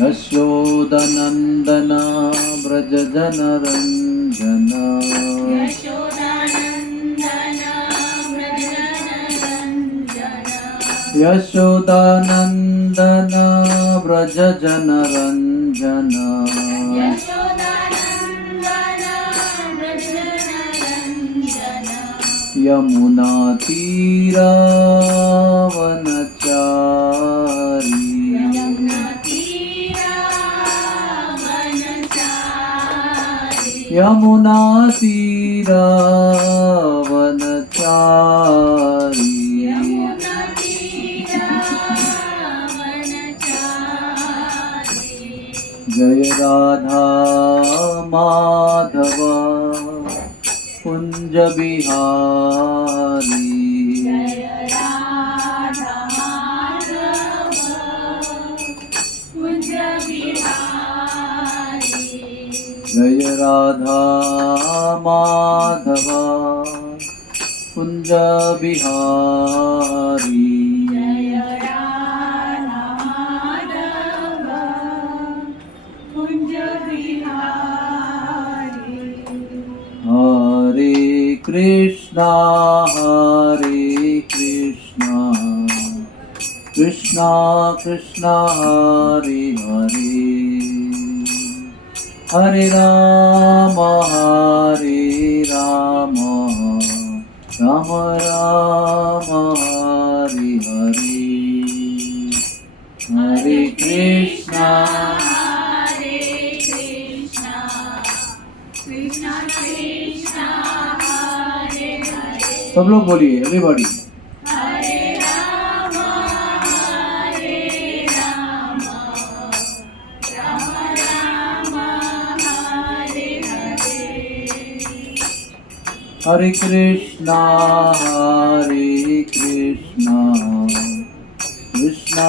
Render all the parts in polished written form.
यशोदनन्दन व्रज जनरञ्जन यशोदानन्दन व्रज जनरञ्जन यमुना तीरावनचारी यमुना तीरावनचारी जय राधा माधव कुंज बिहारी जय राधा माधव कुंज बिहारी हरे कृष्णा कृष्णा कृष्णा हरे हरे हरे राम राम राम हरे हरे हरे कृष्णा कृष्णा कृष्णा हरे हरे सब लोग बोलिए एवरीबॉडी हरे राम राम राम हरे हरे हरे कृष्णा कृष्णा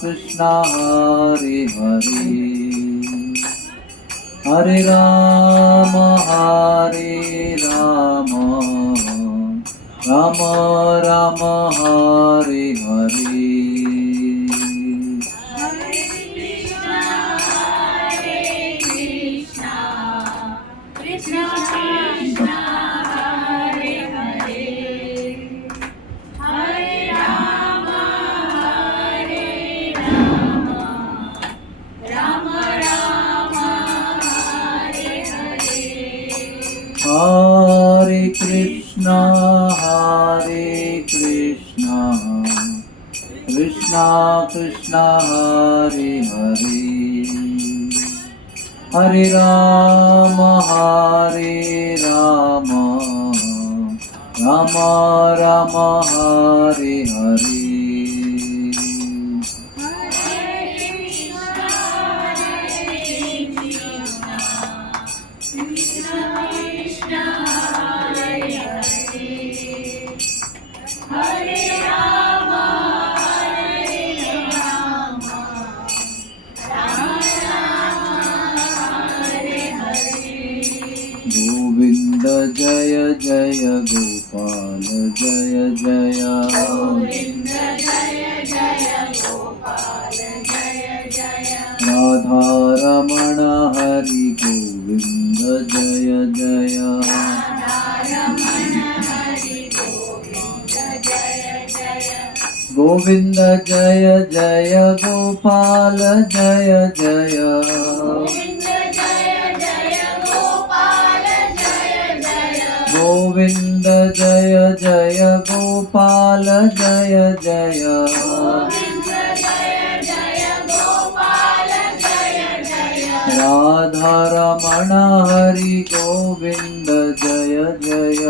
कृष्णा हरे हरे हरे राम राम राम हरे हरे हरे कृष्णा कृष्णा कृष्णा हरे हरे हरे राम राम राम हरे हरे हरे कृष्णा कृष्णा कृष्णा हरे हरे हरे राम राम राम हरे हरे गोविंद जय जय गोपाल जय जय गोविंद जय जय गोपाल जय जय राधा रमण हरि गोविंद जय जय रमण हरि गोविंद जय जय गोविंद जय जय गोपाल जय जय गोविंद जय जय गोपाल जय जय गोविंद जय जय गोपाल जय जय गोविंद जय जय गोपाल जय जय राधा रमण हरि गोविंद जय जय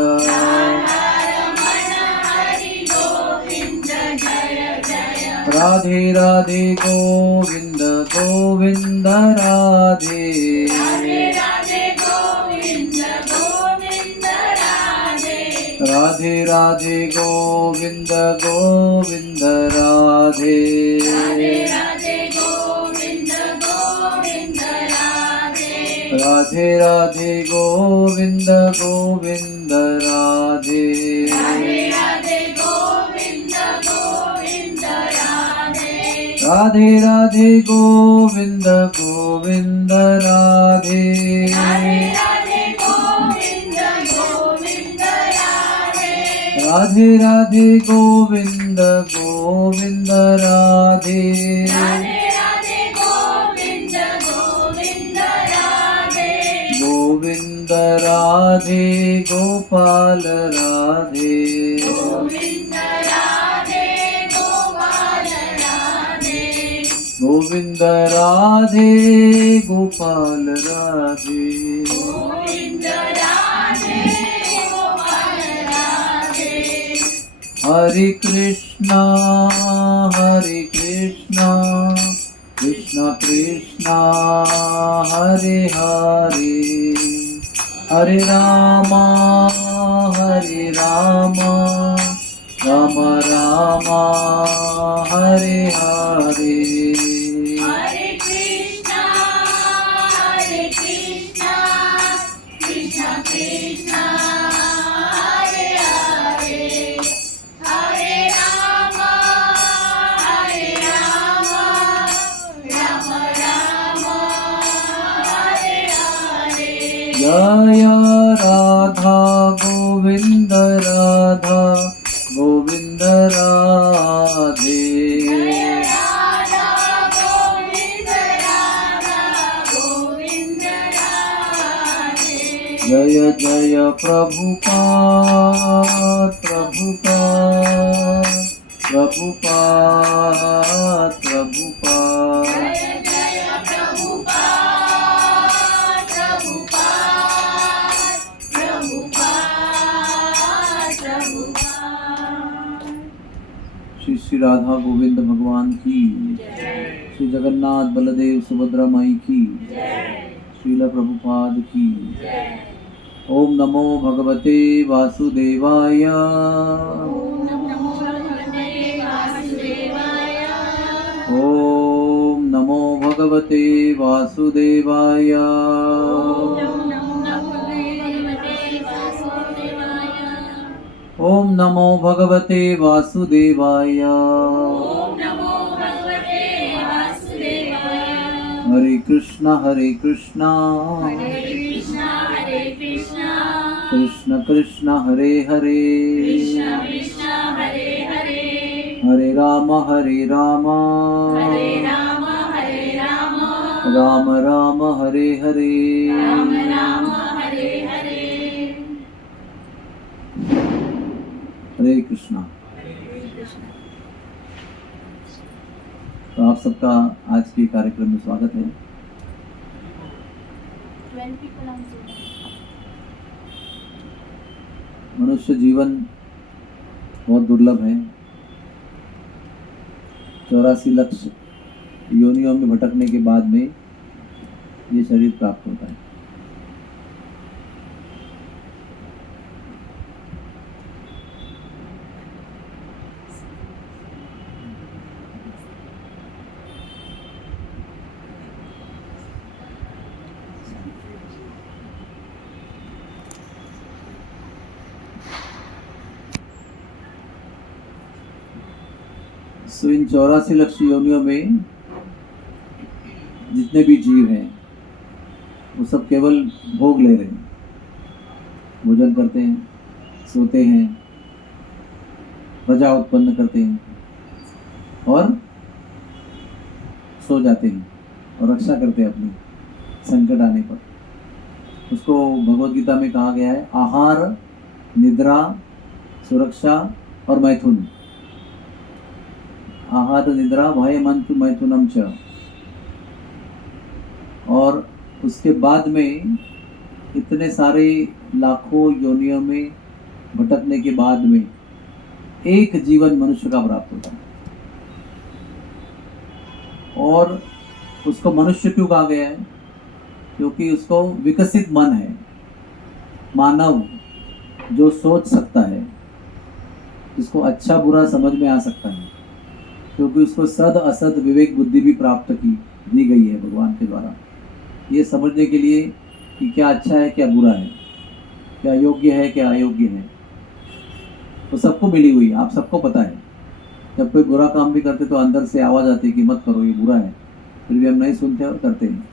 रमण हरि गोविंद जय जय राधे राधे गोविंद गोविंद राधे राधे राधे गोविंद गोविंद राधे राधे राधे गोविंद गोविंद राधे राधे राधे गोविंद गोविंद राधे राधे राधे गोविंद गोविंद राधे राधे राधे गोविंद गोविंद राधे राधे राधे गोविंद गोविंद राधे राधे राधे गोविंद गोविंद राधे राधे राधे गोविंद गोविंद राधे राधे राधे गोविंद गोविंद राधे गोविंद राधे गोपाल राधे गोविंद राधे गोपाल राधे गोविंद राधे गोपाल राधे गोविंद राधे गोपाल राधे हरे कृष्णा कृष्ण कृष्ण हरे हरे हरे राम राम राम हरे हरे हरे कृष्णा कृष्ण कृष्ण हरे हरे हरे राम राम राम हरे हरे जय राधा गोविंद राधा गोविंद राधे जय राधा गोविंद राधे जय जय प्रभुपाद प्रभुपाद प्रभुपाद प्रभुपाद जय जय प्रभुपाद प्रभुपाद प्रभुपाद प्रभुपाद श्री श्री राधा गोविंद भगवान की श्री जगन्नाथ बलदेव सुभद्रा माई की श्रील प्रभुपाद की ओम नमो भगवते वासुदेवाय ओम नमो भगवते वासुदेवाय ओम नमो भगवते वासुदेवाय ओम नमो भगवते वासुदेवाय ओम नमो भगवते वासुदेवाय ओम नमो भगवते वासुदेवाय हरे कृष्णा कृष्णा कृष्ण कृष्ण हरे हरे कृष्ण कृष्ण हरे हरे हरे राम राम हरे राम राम राम हरे हरे राम राम हरे हरे हरे कृष्णा। तो आप सबका आज के कार्यक्रम में स्वागत है। मनुष्य जीवन बहुत दुर्लभ है। 84 लाख योनियों में भटकने के बाद में ये शरीर प्राप्त होता है। सो इन 84 लाख योनियों में जितने भी जीव हैं वो सब केवल भोग ले रहे हैं, भोजन करते हैं, सोते हैं, प्रजा उत्पन्न करते हैं और सो जाते हैं और रक्षा करते हैं अपनी संकट आने पर। उसको भगवद गीता में कहा गया है आहार, निद्रा, सुरक्षा और मैथुन। आहार निद्रा भय मंत्र मैथुनम च। और उसके बाद में इतने सारे लाखों योनियों में भटकने के बाद में एक जीवन मनुष्य का प्राप्त होता है। और उसको मनुष्य क्यों कहा गया है? क्योंकि उसको विकसित मन है, मानव जो सोच सकता है, जिसको अच्छा बुरा समझ में आ सकता है, क्योंकि उसको सद असद विवेक बुद्धि भी प्राप्त दी गई है भगवान के द्वारा, ये समझने के लिए कि क्या अच्छा है क्या बुरा है, क्या योग्य है क्या अयोग्य है, तो सबको मिली हुई है, आप सबको पता है। जब कोई बुरा काम भी करते तो अंदर से आवाज़ आती है कि मत करो, ये बुरा है, फिर भी हम नहीं सुनते और करते हैं।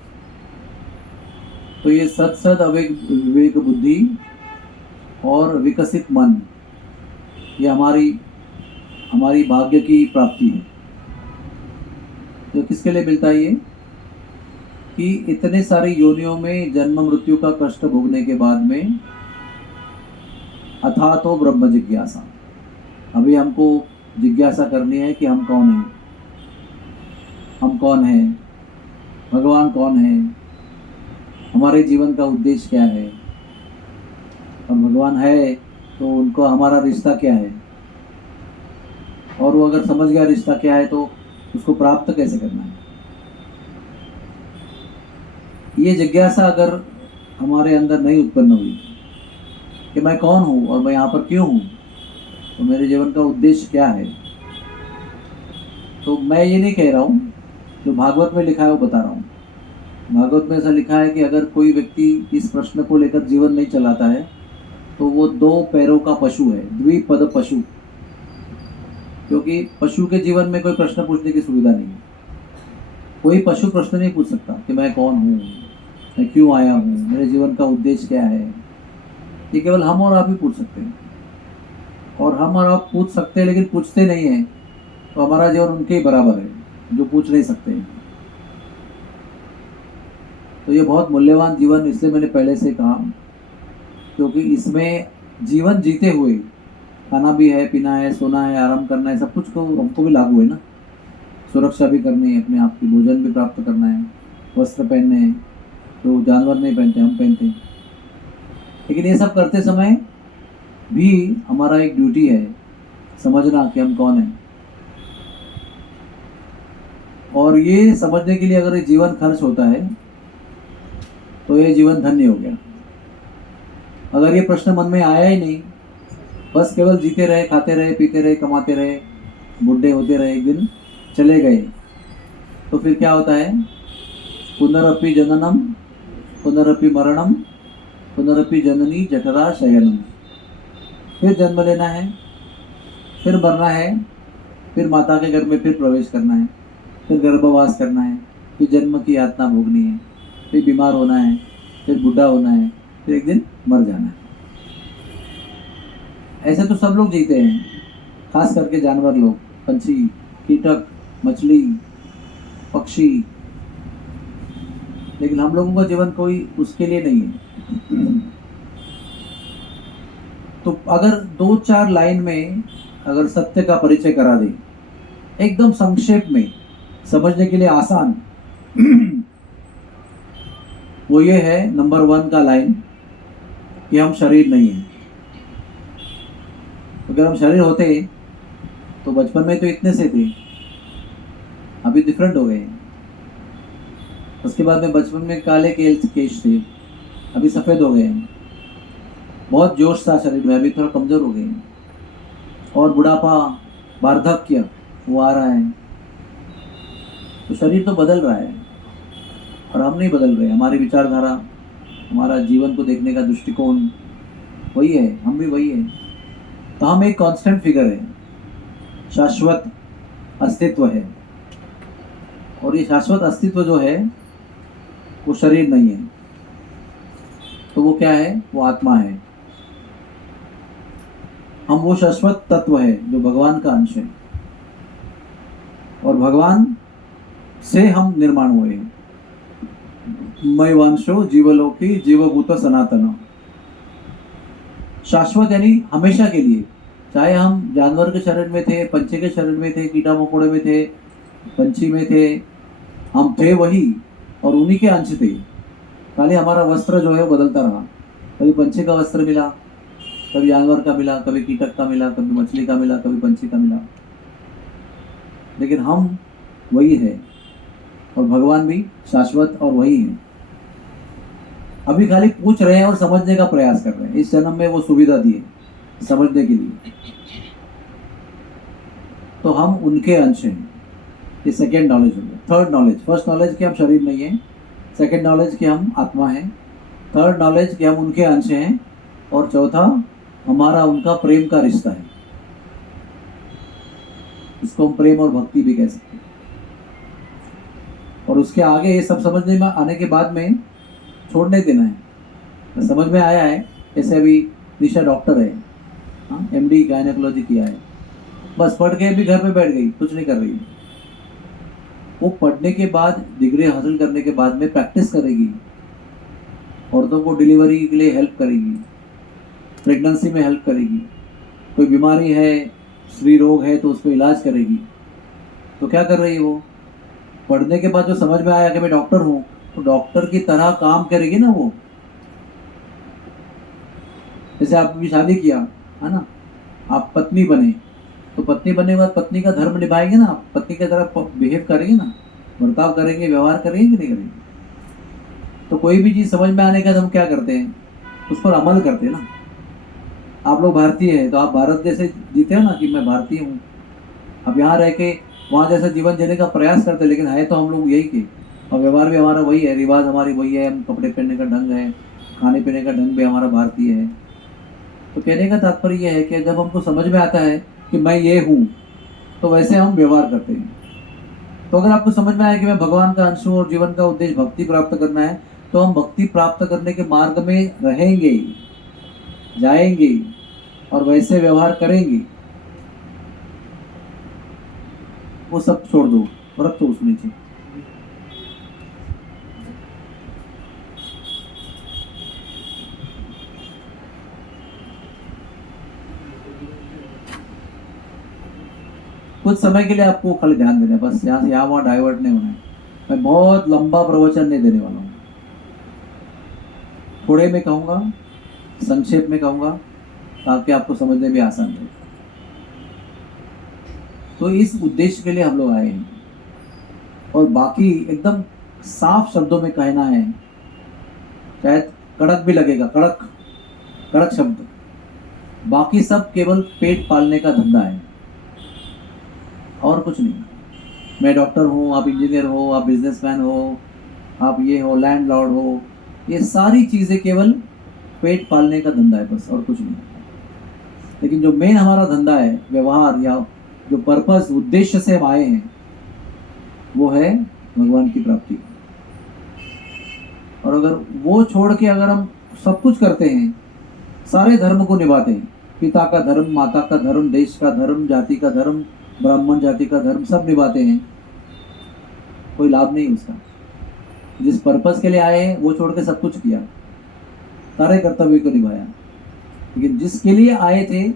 तो ये सत विवेक बुद्धि और विकसित मन, ये हमारी भाग्य की प्राप्ति है। जो किसके लिए मिलता है ये? कि इतने सारी योनियों में जन्म मृत्यु का कष्ट भोगने के बाद में अथा तो ब्रह्म जिज्ञासा, अभी हमको जिज्ञासा करनी है कि हम कौन हैं, हम कौन हैं, भगवान कौन है, हमारे जीवन का उद्देश्य क्या है, और भगवान है तो उनको हमारा रिश्ता क्या है, और वो अगर समझ गया रिश्ता क्या है तो उसको प्राप्त कैसे करना है। ये जिज्ञासा अगर हमारे अंदर नहीं उत्पन्न हुई कि मैं कौन हूँ और मैं यहाँ पर क्यों हूँ, तो मेरे जीवन का उद्देश्य क्या है, तो मैं ये नहीं कह रहा हूँ, जो भागवत में लिखा है वो बता रहा हूँ। भागवत में ऐसा लिखा है कि अगर कोई व्यक्ति इस प्रश्न को लेकर जीवन नहीं चलाता है तो वो 2 पैरों का पशु है, द्विपद पशु, क्योंकि पशु के जीवन में कोई प्रश्न पूछने की सुविधा नहीं है। कोई पशु प्रश्न नहीं पूछ सकता कि मैं कौन हूँ, मैं क्यों आया हूँ, मेरे जीवन का उद्देश्य क्या है। ये केवल हम और आप ही पूछ सकते हैं, और हम और आप पूछ सकते हैं लेकिन पूछते नहीं हैं, तो हमारा जीवन उनके ही बराबर है जो पूछ नहीं सकते हैं। तो ये बहुत मूल्यवान जीवन, इसलिए मैंने पहले से कहा, क्योंकि इसमें जीवन जीते हुए खाना भी है, पीना है, सोना है, आराम करना है, सब कुछ को हमको भी लागू है ना। सुरक्षा भी करनी है अपने आप की, भोजन भी प्राप्त करना है, वस्त्र पहनने हैं, तो जानवर नहीं पहनते, हम पहनते हैं। लेकिन ये सब करते समय भी हमारा एक ड्यूटी है समझना कि हम कौन हैं। और ये समझने के लिए अगर ये जीवन खर्च होता है तो ये जीवन धन्य हो गया। अगर ये प्रश्न मन में आया ही नहीं, बस केवल जीते रहे, खाते रहे, पीते रहे, कमाते रहे, बुढ़े होते रहे, एक दिन चले गए, तो फिर क्या होता है? पुनरपि जननम पुनरपि मरणम पुनरपि जननी जठरा शयनम। फिर जन्म लेना है, फिर मरना है, फिर माता के घर में फिर प्रवेश करना है, फिर गर्भवास करना है, फिर जन्म की यातना भोगनी है, फिर बीमार होना है, फिर बूढ़ा होना है, फिर एक दिन मर जाना है। ऐसे तो सब लोग जीते हैं, खास करके जानवर लोग, पंछी, कीटक, मछली, पक्षी, लेकिन हम लोगों का जीवन कोई उसके लिए नहीं है। तो अगर 2-4 लाइन में अगर सत्य का परिचय करा दे, एकदम संक्षेप में समझने के लिए आसान, वो ये है, नंबर 1 का लाइन कि हम शरीर नहीं है। अगर हम शरीर होते तो बचपन में तो इतने से थे, अभी डिफरेंट हो गए। उसके बाद में बचपन में काले केश थे, अभी सफ़ेद हो गए। बहुत जोश था शरीर में, अभी थोड़ा कमज़ोर हो गए। और बुढ़ापा, वार्धक्य वो आ रहा है, तो शरीर तो बदल रहा है और हम नहीं बदल रहे। हमारी विचारधारा, हमारा जीवन को देखने का दृष्टिकोण वही है, हम भी वही है। तो हम एक कांस्टेंट फिगर है, शाश्वत अस्तित्व है। और ये शाश्वत अस्तित्व जो है वो शरीर नहीं है, तो वो क्या है? वो आत्मा है। हम वो शाश्वत तत्व है जो भगवान का अंश है, और भगवान से हम निर्माण हुए हैं। मय वांशो जीवलोकी जीवभूत सनातन। शाश्वत यानी हमेशा के लिए, चाहे हम जानवर के शरीर में थे, पंछी के शरीर में थे, कीड़ा मकोड़े में थे, पंछी में थे, हम थे वही और उन्हीं के अंश थे। खाली हमारा वस्त्र जो है वो बदलता रहा, कभी पंछी का वस्त्र मिला, कभी जानवर का मिला, कभी कीटक का मिला, कभी मछली का मिला, कभी पंछी का मिला, लेकिन हम वही है। और भगवान भी शाश्वत और वही है। अभी खाली पूछ रहे हैं और समझने का प्रयास कर रहे हैं। इस जन्म में वो सुविधा दी है समझने के लिए, तो हम उनके अंश हैं। ये सेकेंड नॉलेज हो गया। थर्ड नॉलेज, फर्स्ट नॉलेज कि हम शरीर नहीं है, सेकेंड नॉलेज कि हम आत्मा है, थर्ड नॉलेज कि हम उनके अंश हैं, और चौथा हमारा उनका प्रेम का रिश्ता है। इसको हम प्रेम और भक्ति भी कह सकते हैं। और उसके आगे ये सब समझने में आने के बाद में छोड़ने देना है। तो समझ में आया है, जैसे अभी निशा डॉक्टर है, हाँ, MD गायनेकोलॉजी किया है, बस पढ़ के भी घर पे बैठ गई, कुछ नहीं कर रही है। वो पढ़ने के बाद, डिग्री हासिल करने के बाद में प्रैक्टिस करेगी, औरतों को डिलीवरी के लिए हेल्प करेगी, प्रेगनेंसी में हेल्प करेगी, कोई बीमारी है, स्त्री रोग है तो उसको इलाज करेगी। तो क्या कर रही है वो? पढ़ने के बाद जो समझ में आया कि मैं डॉक्टर हूँ, तो डॉक्टर की तरह काम करेगी ना वो। जैसे आपने भी शादी किया है ना, आप पत्नी बने, तो पत्नी बनने के बाद पत्नी का धर्म निभाएंगे ना, पत्नी की तरह बिहेव करेंगे ना, बर्ताव करेंगे, व्यवहार करेंगे कि नहीं करेंगे? तो कोई भी चीज़ समझ में आने के बाद हम क्या करते हैं, उस पर अमल करते हैं ना। आप लोग भारतीय हैं तो आप भारत जैसे जीते हो ना, कि मैं भारतीय हूँ। अब यहाँ रह के वहाँ जैसा जीवन जीने का प्रयास करते हैं, लेकिन है तो हम लोग यही के, और व्यवहार भी हमारा वही है, रिवाज हमारी वही है, हम कपड़े पहनने का ढंग है, खाने पीने का ढंग भी हमारा भारतीय है। तो कहने का तात्पर्य यह है कि जब हमको समझ में आता है कि मैं ये हूँ, तो वैसे हम व्यवहार करते हैं। तो अगर आपको समझ में आया कि मैं भगवान का अंश हूँ और जीवन का उद्देश्य भक्ति प्राप्त करना है, तो हम भक्ति प्राप्त करने के मार्ग में रहेंगे, जाएंगे और वैसे व्यवहार करेंगे। वो सब छोड़ दो और रख दो उस नीचे। कुछ समय के लिए आपको खाली ध्यान देना है, बस यहाँ से यहाँ वहाँ डाइवर्ट नहीं होना है। मैं बहुत लंबा प्रवचन नहीं देने वाला हूँ, थोड़े में कहूँगा, संक्षेप में कहूँगा, ताकि आपको समझने में आसान रहे। तो इस उद्देश्य के लिए हम लोग आए हैं, और बाकी एकदम साफ शब्दों में कहना है, शायद कड़क भी लगेगा, कड़क शब्द, बाकी सब केवल पेट पालने का धंधा है और कुछ नहीं। मैं डॉक्टर हूँ, आप इंजीनियर हो, आप बिजनेसमैन हो, आप ये हो, लैंडलॉर्ड हो, ये सारी चीज़ें केवल पेट पालने का धंधा है बस, और कुछ नहीं। लेकिन जो मेन हमारा धंधा है, व्यवहार या जो पर्पस, उद्देश्य से हम आए हैं, वो है भगवान की प्राप्ति। और अगर वो छोड़ के अगर हम सब कुछ करते हैं, सारे धर्म को निभाते हैं, पिता का धर्म, माता का धर्म, देश का धर्म, जाति का धर्म, ब्राह्मण जाति का धर्म, सब निभाते हैं, कोई लाभ नहीं उसका। जिस पर्पस के लिए आए हैं वो छोड़ के सब कुछ किया, सारे कर्तव्य को निभाया, लेकिन जिसके लिए आए थे,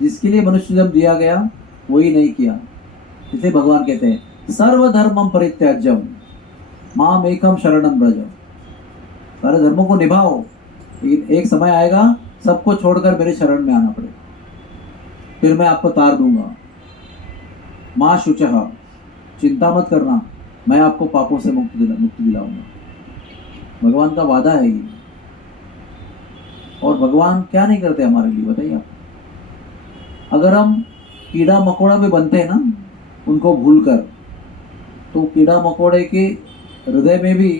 जिसके लिए मनुष्य जन्म दिया गया, वही नहीं किया। इसलिए भगवान कहते हैं सर्वधर्मम परित्याज्यम माम एकम शरणम व्रज। सारे धर्मों को निभाओ, लेकिन एक समय आएगा सबको छोड़कर मेरे शरण में आना पड़ेगा, फिर मैं आपको तार दूंगा। माँ शुचः, चिंता मत करना, मैं आपको पापों से मुक्ति दिलाऊंगा। भगवान का वादा है ये। और भगवान क्या नहीं करते हमारे लिए, बताइए आप। अगर हम कीड़ा मकोड़ा में बनते हैं ना, उनको भूलकर, तो कीड़ा मकोड़े के हृदय में भी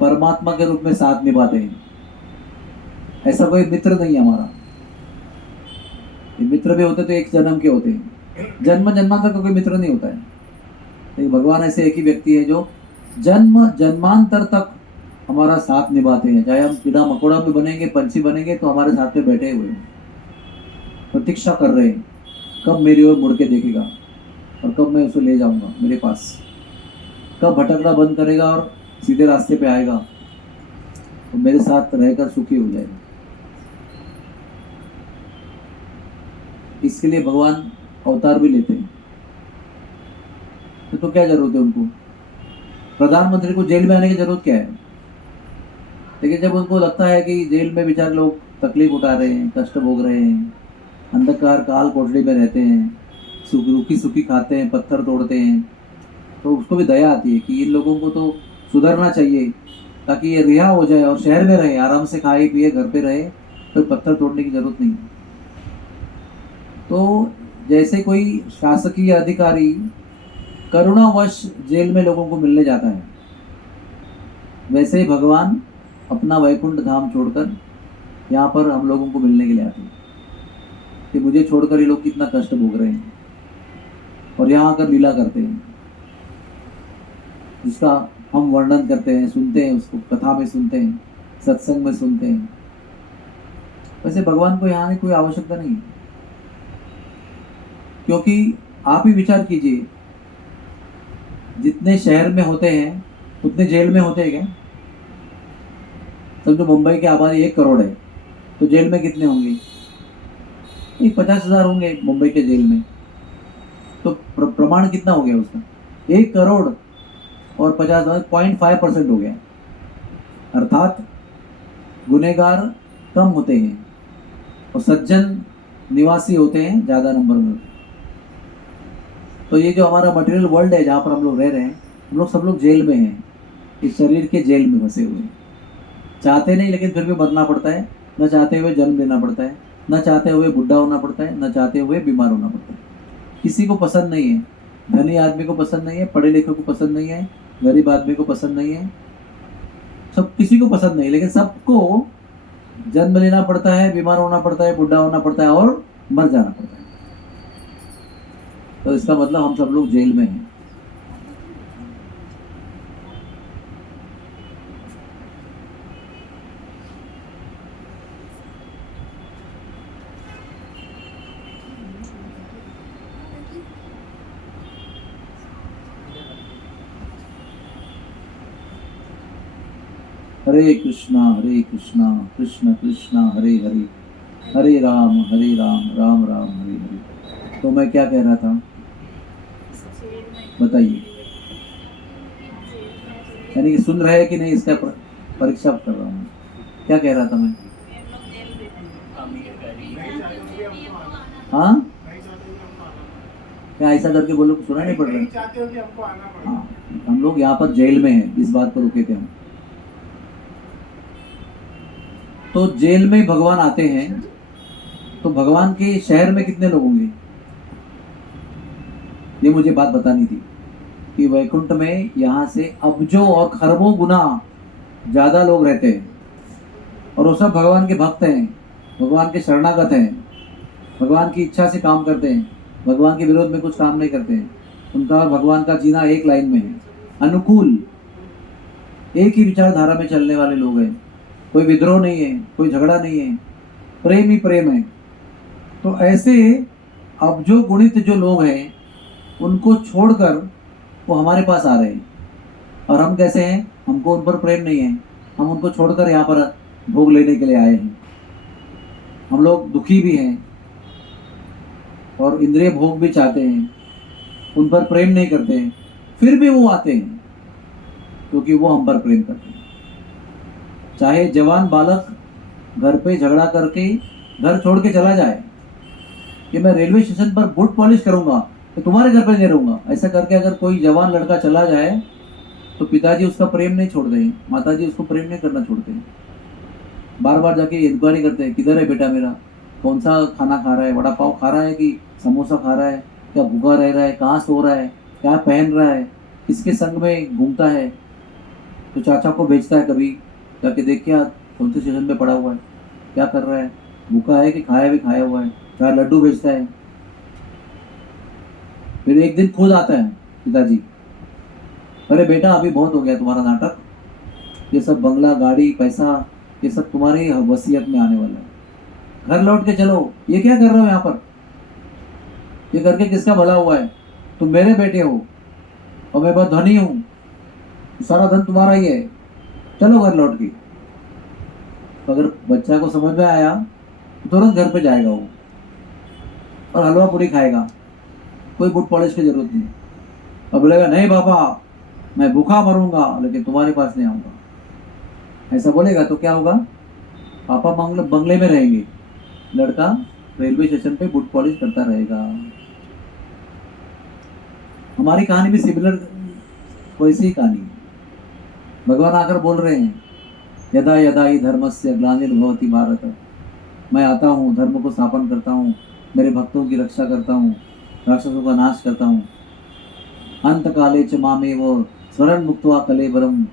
परमात्मा के रूप में साथ निभाते हैं। ऐसा कोई मित्र नहीं हमारा। ये मित्र भी होते तो एक जन्म के होते हैं, जन्म जन्मांतर का कोई मित्र नहीं होता है। लेकिन भगवान ऐसे एक ही व्यक्ति है जो जन्म जन्मांतर तक हमारा साथ निभाते हैं। चाहे हम कीड़ा मकोड़ा में बनेंगे, पंछी बनेंगे, तो हमारे साथ में बैठे हुए हैं, प्रतीक्षा कर रहे हैं कब मेरी ओर मुड़ के देखेगा और कब मैं उसे ले जाऊंगा मेरे पास, कब भटकना बंद करेगा और सीधे रास्ते पे आएगा तो मेरे साथ रहकर सुखी हो जाएगा। इसके लिए भगवान अवतार भी लेते हैं। तो क्या जरूरत है उनको? प्रधानमंत्री को जेल में आने की जरूरत क्या है? लेकिन जब उनको लगता है कि जेल में बेचारे लोग तकलीफ उठा रहे हैं, कष्ट भोग रहे हैं, अंधकार काल कोठरी में रहते हैं, रूखी सूखी खाते हैं, पत्थर तोड़ते हैं, तो उसको भी दया आती है कि इन लोगों को तो सुधरना चाहिए ताकि ये रिहा हो जाए और शहर में रहे, आराम से खाए पिए, घर पे रहे, तो पत्थर तोड़ने की जरूरत नहीं। तो जैसे कोई शासकीय अधिकारी करुणावश जेल में लोगों को मिलने जाता है, वैसे ही भगवान अपना वैकुंठ धाम छोड़कर यहाँ पर हम लोगों को मिलने के लिए आते हैं कि मुझे छोड़कर ये लोग कितना कष्ट भोग रहे हैं। और यहाँ आकर लीला करते हैं, जिसका हम वर्णन करते हैं, सुनते हैं, उसको कथा में सुनते हैं, सत्संग में सुनते हैं। वैसे भगवान को यहाँ आने की कोई आवश्यकता नहीं है, क्योंकि आप ही विचार कीजिए, जितने शहर में होते हैं उतने जेल में होते हैं क्या? समझो मुंबई की आबादी 1 करोड़ है, तो जेल में कितने होंगे? 50,000 होंगे मुंबई के जेल में। तो प्रमाण कितना हो गया उसका? 1 करोड़ और 50,000, 0.5% हो गया। अर्थात गुनहगार कम होते हैं और सज्जन निवासी होते हैं ज़्यादा नंबर में। तो ये जो हमारा मटेरियल वर्ल्ड है जहाँ पर हम लोग रह रहे हैं, हम लोग सब लोग जेल में हैं, इस शरीर के जेल में फंसे हुए हैं। चाहते नहीं, लेकिन फिर भी मरना पड़ता है। न चाहते हुए जन्म लेना पड़ता है, न चाहते हुए बुढ़ा होना पड़ता है, न चाहते हुए बीमार होना पड़ता है। किसी को पसंद नहीं है, धनी आदमी को पसंद नहीं है, पढ़े लिखे को पसंद नहीं है, गरीब आदमी को पसंद नहीं है, सब किसी को पसंद नहीं, लेकिन सबको जन्म लेना पड़ता है, बीमार होना पड़ता है, बुढ़ा होना पड़ता है और मर जाना पड़ता है। तो इसका मतलब हम सब लोग जेल में हैं। हरे कृष्णा कृष्ण कृष्ण हरे हरे, हरे राम राम राम हरे हरे। तो मैं क्या कह रहा था, बताइए? यानी कि सुन रहे हैं कि नहीं, इसका परीक्षा कर रहा हूँ। क्या कह रहा था मैं? हाँ, क्या ऐसा करके बोलो, सुना नहीं पड़ रहा? हाँ, हम लोग यहाँ पर जेल में हैं, इस बात पर रुके थे हम। तो जेल में भगवान आते हैं, तो भगवान के शहर में कितने लोग होंगे? ये मुझे बात बतानी थी कि वैकुंठ में यहाँ से अब्जों और खरबों गुना ज़्यादा लोग रहते हैं, और वो सब भगवान के भक्त हैं, भगवान के शरणागत हैं, भगवान की इच्छा से काम करते हैं, भगवान के विरोध में कुछ काम नहीं करते हैं। उनका और भगवान का जीना एक लाइन में है, अनुकूल, एक ही विचारधारा में चलने वाले लोग हैं। कोई विद्रोह नहीं है, कोई झगड़ा नहीं है, प्रेम ही प्रेम है। तो ऐसे अब जो गुणित जो लोग हैं, उनको छोड़कर वो हमारे पास आ रहे हैं। और हम कैसे हैं? हमको उन पर प्रेम नहीं है, हम उनको छोड़कर यहाँ पर भोग लेने के लिए आए हैं। हम लोग दुखी भी हैं और इंद्रिय भोग भी चाहते हैं, उन पर प्रेम नहीं करते हैं, फिर भी वो आते हैं क्योंकि वो हम पर प्रेम करते हैं। चाहे जवान बालक घर पे झगड़ा करके घर छोड़ के चला जाए कि मैं रेलवे स्टेशन पर बूट पॉलिश करूंगा तो तुम्हारे घर पे नहीं रहूंगा, ऐसा करके अगर कोई जवान लड़का चला जाए तो पिताजी उसका प्रेम नहीं छोड़ते हैं, माताजी उसको प्रेम नहीं करना छोड़ते हैं। बार बार जाके इंक्वायरी करते हैं, किधर है बेटा मेरा, कौन सा खाना खा रहा है, वड़ा पाव खा रहा है कि समोसा खा रहा है, क्या भूखा रह रहा है, कहाँ सो रहा है, क्या पहन रहा है, किसके संग में घूमता है। तो चाचा को भेजता है कभी, जाके देख क्या कौन से स्टेशन पे पड़ा हुआ है, क्या कर रहा है, भूखा है कि खाया भी खाया हुआ है, चाहे लड्डू भेजता है। फिर एक दिन खुद आता है पिताजी, अरे बेटा अभी बहुत हो गया तुम्हारा नाटक, ये सब बंगला गाड़ी पैसा ये सब तुम्हारे वसीयत में आने वाला है, घर लौट के चलो। ये क्या कर रहे हो यहाँ पर, ये करके किसका भला हुआ है, तुम मेरे बेटे हो और मैं बहुत धनी हूँ, सारा धन तुम्हारा ही है, चलो घर लौट के। तो अगर बच्चा को समझ में आया तो तुरंत घर पे जाएगा वो और हलवा पूरी खाएगा, कोई बूट पॉलिश की जरूरत नहीं। और बोलेगा नहीं पापा मैं भूखा मरूंगा लेकिन तुम्हारे पास नहीं आऊंगा, ऐसा बोलेगा तो क्या होगा, पापा बंगले में रहेंगे, लड़का रेलवे स्टेशन पे बूट पॉलिश करता रहेगा। हमारी कहानी भी सिमिलर वैसी ही कहानी है। भगवान आकर बोल रहे हैं यदा यदा ही धर्मस्य ग्लानिर्भवति भारत, मैं आता हूँ धर्म को स्थापन करता हूँ, मेरे भक्तों की रक्षा करता हूँ, राक्षसों का नाश करता हूँ। अंत काले च मामेव स्वरण मुक्त्वा कलेवरम,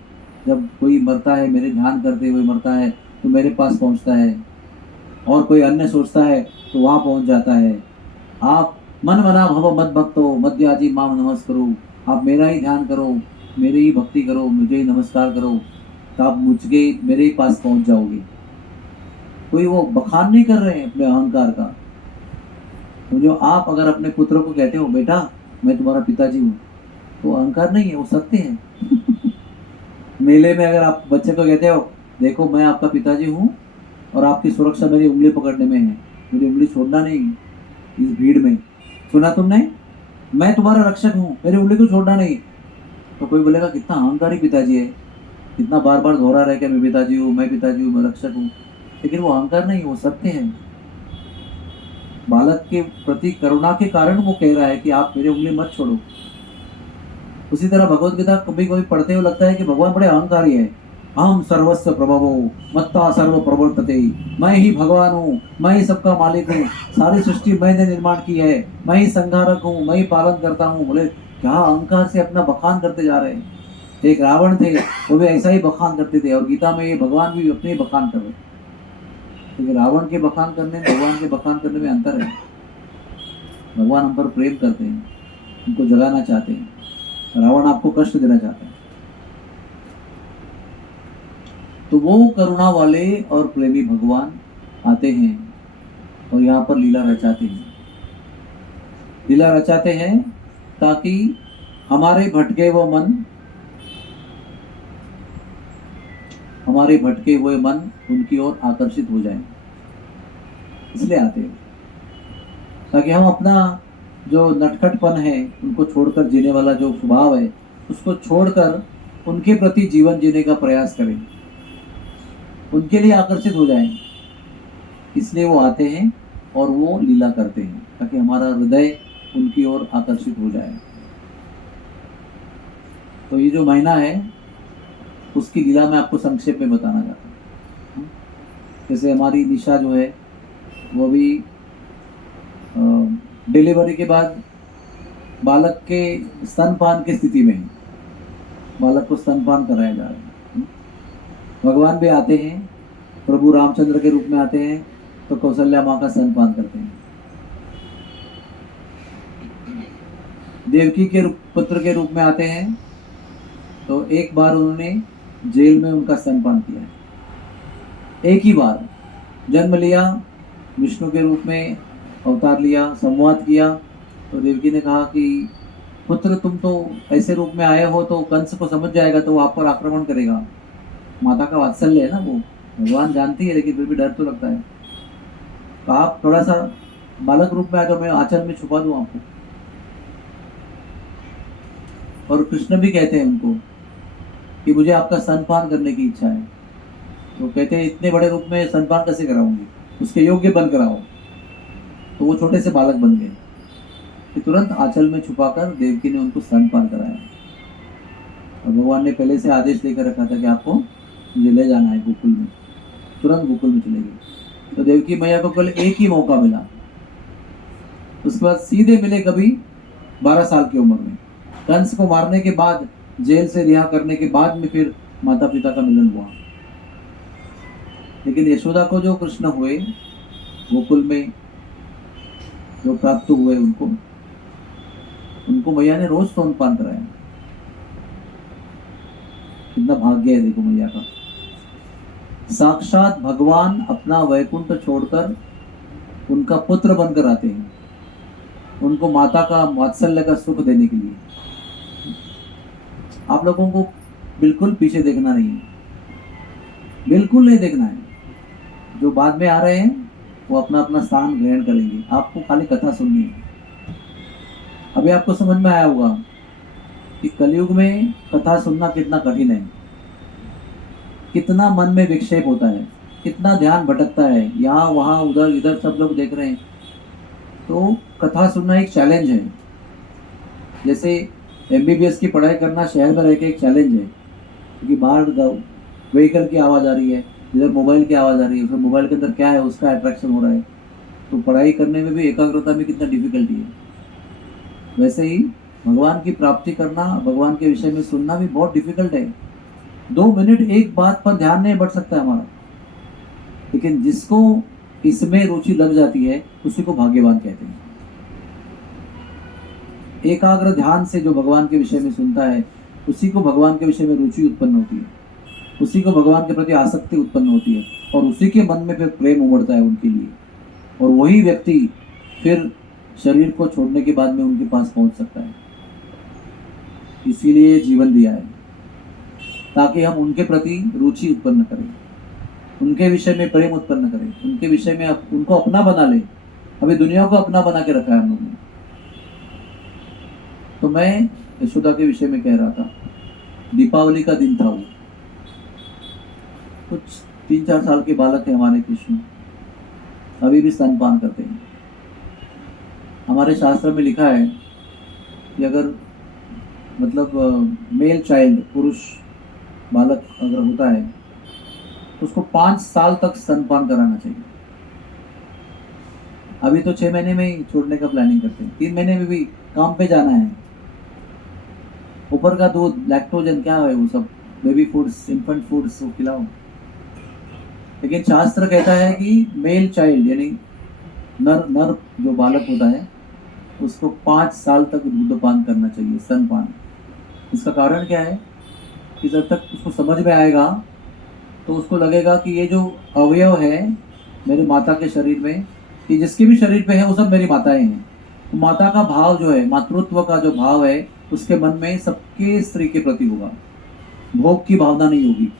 जब कोई मरता है मेरे ध्यान करते हुए मरता है तो मेरे पास पहुँचता है, और कोई अन्य सोचता है तो वहाँ पहुँच जाता है। आप मन मना भव मद भक्तो मध्याजी माम नमस्करो। आप मेरा ही ध्यान करो, मेरी ही भक्ति करो, मुझे ही नमस्कार करो, तो आप मुझके मेरे ही पास पहुंच जाओगे। कोई वो बखान नहीं कर रहे हैं अपने अहंकार का। तो जो आप अगर अपने पुत्र को कहते हो बेटा मैं तुम्हारा पिताजी हूँ, तो अहंकार नहीं है, वो सत्य है। मेले में अगर आप बच्चे को कहते हो देखो मैं आपका पिताजी हूँ और आपकी सुरक्षा मेरी उंगली पकड़ने में है, मेरी उंगली छोड़ना नहीं इस भीड़ में, सुना तुमने, मैं तुम्हारा रक्षक हूँ, मेरी उंगली को छोड़ना नहीं। तो कोई बोलेगा कितना अहंकारी पिताजी है, कितना बार बार दोहरा रहे कि मैं पिताजी हूँ, मैं पिताजी हूँ, मैं रक्षक हूँ। लेकिन वो अहंकार नहीं, वो सत्य है। बालक के प्रति करुणा के कारण वो कह रहा है कि आप मेरी उंगली मत छोड़ो। उसी तरह भगवत गीता कभी कभी पढ़ते हुए लगता है कि भगवान बड़े अहंकारी है। हम सर्वस्व प्रभवो मत्ता सर्व प्रवर्तते, मैं ही भगवान हूँ, मैं ही सबका मालिक हूँ, सारी सृष्टि मैंने निर्माण की है, मैं ही संहारक हूँ, मैं ही पालन करता हूँ। बोले क्या अहंकार से अपना बखान करते जा रहे हैं। एक रावण थे, वो भी ऐसा ही बखान करते थे, और गीता में ये भगवान भी अपने ही बखान कर रहे। क्योंकि रावण के बखान करने में भगवान के बखान करने में अंतर है। भगवान हम पर प्रेम करते हैं, उनको जगाना चाहते हैं, रावण आपको कष्ट देना चाहता है। तो वो करुणा वाले और प्रेमी भगवान आते हैं और यहाँ पर लीला रचाते हैं। लीला रचाते हैं ताकि हमारे भटके हुए मन उनकी ओर आकर्षित हो जाएं, इसलिए आते हैं। ताकि हम अपना जो नटखटपन है उनको छोड़कर जीने वाला जो स्वभाव है उसको छोड़कर उनके प्रति जीवन जीने का प्रयास करें, उनके लिए आकर्षित हो जाएं। इसलिए वो आते हैं और वो लीला करते हैं ताकि हमारा हृदय उनकी ओर आकर्षित हो जाए। तो ये जो महीना है उसकी लीला मैं आपको संक्षेप में बताना चाहता हूँ। जैसे हमारी निशा जो है वो भी डिलीवरी के बाद बालक के स्तनपान की स्थिति में है, बालक को स्तनपान कराया जा रहा है। भगवान भी आते हैं, प्रभु रामचंद्र के रूप में आते हैं तो कौशल्या माँ का स्तनपान करते हैं। देवकी के पुत्र के रूप में आते हैं तो एक बार उन्होंने जेल में उनका स्तनपान किया, एक ही बार जन्म लिया, विष्णु के रूप में अवतार लिया, संवाद किया। तो देवकी ने कहा कि पुत्र तुम तो ऐसे रूप में आए हो तो कंस को समझ जाएगा तो वो आप पर आक्रमण करेगा। माता का वात्सल्य है ना, वो भगवान जानती है लेकिन फिर भी डर तो लगता है। तो आप थोड़ा सा बालक रूप में आ जाओ, मैं आंचल में छुपा दूं आपको। और कृष्ण भी कहते हैं उनको कि मुझे आपका स्तनपान करने की इच्छा है। तो कहते हैं इतने बड़े रूप में स्तनपान कैसे कराऊंगी, उसके योग्य बन कराओ। तो वो छोटे से बालक बन गए, कि तुरंत आंचल में छुपाकर देवकी ने उनको स्तनपान कराया। और भगवान ने पहले से आदेश लेकर रखा था कि आपको मुझे ले जाना है गोकुल में, तुरंत गोकुल में चले गए। तो देवकी मैया को केवल एक ही मौका मिला, उसके बाद सीधे मिले कभी 12 साल की उम्र में, कंस को मारने के बाद, जेल से रिहा करने के बाद में फिर माता पिता का मिलन हुआ। लेकिन यशोदा को जो कृष्ण हुए गोकुल में, जो प्राप्त हुए उनको मैया ने रोज स्तनपान कराया। कितना भाग्य है देखो मैया का। साक्षात भगवान अपना वैकुंठ छोड़कर उनका पुत्र बनकर आते हैं, उनको माता का वात्सल्य का सुख देने के लिए। आप लोगों को बिल्कुल पीछे देखना नहीं है, बिल्कुल नहीं देखना है। जो बाद में आ रहे हैं वो अपना अपना स्थान ग्रहण करेंगे, आपको खाली कथा सुननी है। अभी आपको समझ में आया होगा कि कलयुग में कथा सुनना कितना कठिन है, कितना मन में विक्षेप होता है, कितना ध्यान भटकता है, यहाँ वहाँ उधर इधर सब लोग देख रहे हैं। तो कथा सुनना एक चैलेंज है। जैसे MBBS की पढ़ाई करना शहर में रह के एक चैलेंज है, क्योंकि बाहर व्हीकल की आवाज़ आ रही है, इधर मोबाइल की आवाज़ आ रही है, उसमें मोबाइल के अंदर क्या है उसका अट्रैक्शन हो रहा है। तो पढ़ाई करने में भी एकाग्रता में कितना डिफिकल्टी है। वैसे ही भगवान की प्राप्ति करना, भगवान के विषय में सुनना भी बहुत डिफिकल्ट है। 2 मिनट एक बात पर ध्यान नहीं बढ़ सकता हमारा, लेकिन जिसको इसमें रुचि लग जाती है उसी को भाग्यवान कहते हैं। एकाग्र ध्यान से जो भगवान के विषय में सुनता है, उसी को भगवान के विषय में रुचि उत्पन्न होती है, उसी को भगवान के प्रति आसक्ति उत्पन्न होती है, और उसी के मन में फिर प्रेम उमड़ता है उनके लिए, और वही व्यक्ति फिर शरीर को छोड़ने के बाद में उनके पास पहुंच सकता है। इसीलिए जीवन दिया है, ताकि हम उनके प्रति रुचि उत्पन्न करें, उनके विषय में प्रेम उत्पन्न करें, उनके विषय में उनको अपना बना लें। अभी दुनिया को अपना बना के रखा है हम लोगों ने। तो मैं यशोदा के विषय में कह रहा था, दीपावली का दिन था वो, कुछ 3-4 साल के बालक है हमारे कृष्ण, अभी भी स्तनपान करते हैं। हमारे शास्त्र में लिखा है कि अगर मतलब मेल चाइल्ड, पुरुष बालक अगर होता है तो उसको 5 साल तक स्तनपान कराना चाहिए। अभी तो 6 महीने में ही छोड़ने का प्लानिंग करते हैं, 3 महीने में भी काम पे जाना है। ऊपर का दूध, लैक्टोजन क्या है वो सब, बेबी फूड्स, इन्फेंट फूड्स वो खिलाओ। लेकिन शास्त्र कहता है कि मेल चाइल्ड यानी नर जो बालक होता है उसको 5 साल तक दूधपान करना चाहिए, स्तनपान। इसका कारण क्या है कि जब तक उसको समझ में आएगा तो उसको लगेगा कि ये जो अवयव है मेरी माता के शरीर में, ये जिसके भी शरीर पे है वो सब मेरी माताएं हैं। तो माता का भाव जो है, मातृत्व का जो भाव है उसके मन में सबके स्त्री के प्रति होगा, भोग की भावना नहीं होगी।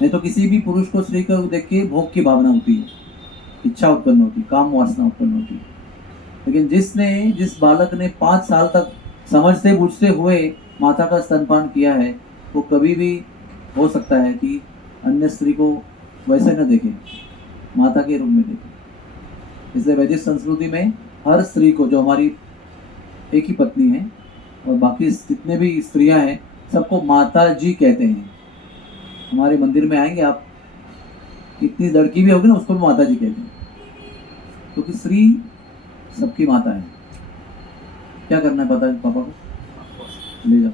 नहीं तो किसी भी पुरुष को स्त्री को देख के भोग की भावना होती है, इच्छा उत्पन्न होती, काम वासना उत्पन्न होती। लेकिन जिस बालक ने 5 साल तक समझते बूझते हुए माता का स्तनपान किया है, वो कभी भी हो सकता है कि अन्य स्त्री को वैसे न देखे, माता के रूप में देखे। इसलिए वैदिक संस्कृति में हर स्त्री को, जो हमारी एक ही पत्नी है और बाकी जितने भी स्त्रियां हैं, सबको माता जी कहते हैं। हमारे मंदिर में आएंगे आप, कितनी लड़की भी होगी ना उसको भी माता जी कहते हैं, क्योंकि स्त्री सबकी माता है। क्या करना है पता है पापा को? ले जाओ।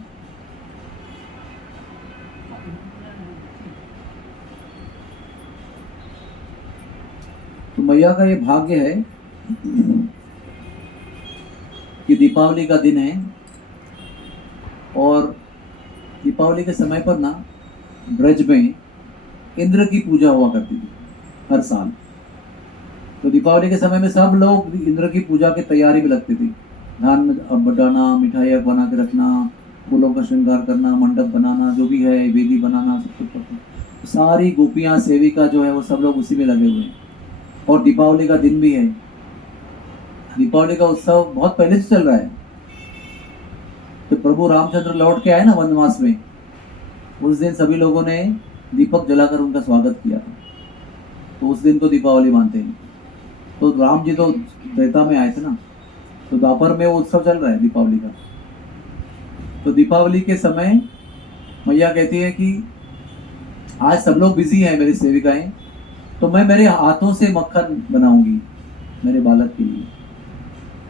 तो मैया का ये भाग्य है कि दीपावली का दिन है, और दीपावली के समय पर ना ब्रज में इंद्र की पूजा हुआ करती थी हर साल। तो दीपावली के समय में सब लोग इंद्र की पूजा की तैयारी में लगते थे। धान में बढ़ाना, मिठाइयाँ बना के रखना, फूलों का श्रृंगार करना, मंडप बनाना, जो भी है वेदी बनाना, सब कुछ करते। सारी गोपियाँ, सेविका जो है वो सब लोग उसी में लगे हुए हैं। और दीपावली का दिन भी है। दीपावली का उत्सव बहुत पहले से चल रहा है। तो प्रभु रामचंद्र लौट के आए ना वनवास में, उस दिन सभी लोगों ने दीपक जलाकर उनका स्वागत किया था, तो उस दिन को दीपावली मानते हैं। तो राम जी तो त्रेता में आए थे ना, तो द्वापर में वो उत्सव चल रहा है दीपावली का। तो दीपावली के समय मैया कहती है कि आज सब लोग बिजी हैं मेरी सेविकाएं, तो मैं मेरे हाथों से मक्खन बनाऊंगी मेरे बालक के लिए।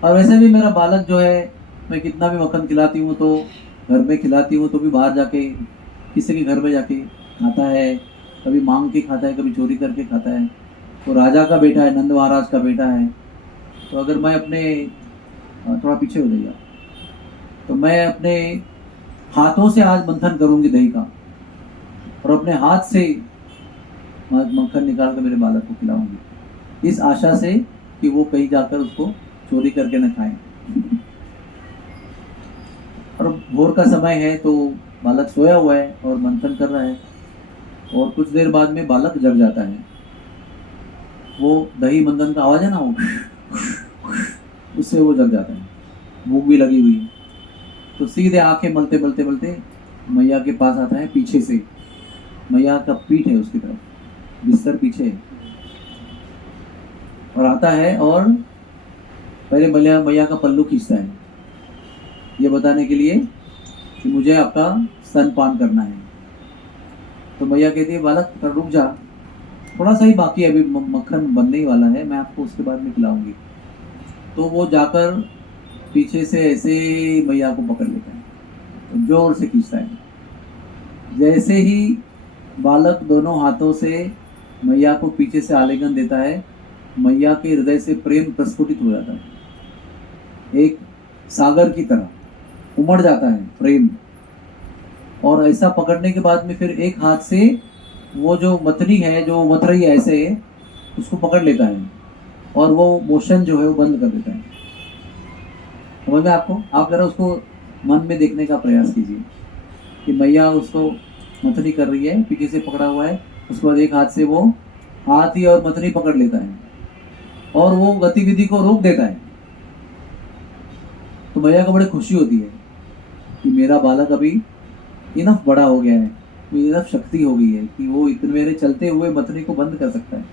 और वैसे भी मेरा बालक जो है, मैं कितना भी मक्खन खिलाती हूँ तो घर में खिलाती हूँ तो भी बाहर जाके किसी के घर में जाके खाता है, कभी मांग के खाता है, कभी चोरी करके खाता है। तो राजा का बेटा है, नंद महाराज का बेटा है। तो अगर मैं अपने, थोड़ा पीछे हो जाइए, तो मैं अपने हाथों से आज मंथन करूंगी दही का, और अपने हाथ से मक्खन निकाल कर मेरे बालक को खिलाऊंगी, इस आशा से कि वो कहीं जाकर उसको चोरी करके न खाएं। और भोर का समय है तो बालक सोया हुआ है और मंथन कर रहा है, और कुछ देर बाद में बालक जग जाता है। वो दही मंथन का आवाज है ना, वो उससे वो जग जाता है। भूख भी लगी हुई है, तो सीधे आंखें मलते मलते मलते मैया के पास आता है पीछे से। मैया का पीठ है उसकी तरफ, बिस्तर पीछे है, और आता है और पहले मैया का पल्लू खींचता है, ये बताने के लिए कि मुझे आपका स्तनपान करना है। तो मैया कहती है बालक रुक जा, थोड़ा सा ही बाकी है, अभी मक्खन बनने ही वाला है, मैं आपको उसके बाद में खिलाऊंगी। तो वो जाकर पीछे से ऐसे मैया को पकड़ लेता है, तो जोर से खींचता है। जैसे ही बालक दोनों हाथों से मैया को पीछे से आलिंगन देता है, मैया के हृदय से प्रेम प्रस्फुटित हो जाता है। एक सागर की तरह उमड़ जाता है प्रेम। और ऐसा पकड़ने के बाद में फिर एक हाथ से वो जो मथनी है जो मथ रही है ऐसे उसको पकड़ लेता है और वो मोशन जो है वो बंद कर देता है। समझ में आपको? आप जरा उसको मन में देखने का प्रयास कीजिए कि मैया उसको मथनी कर रही है, पीछे से पकड़ा हुआ है, उसके बाद एक हाथ से वो हाथी और मथनी पकड़ लेता है और वो गतिविधि को रोक देता है। तो मैया को बड़ी खुशी होती है कि मेरा बालक अभी इनफ बड़ा हो गया है, इनफ शक्ति हो गई है कि वो इतने मेरे चलते हुए मथनी को बंद कर सकता है।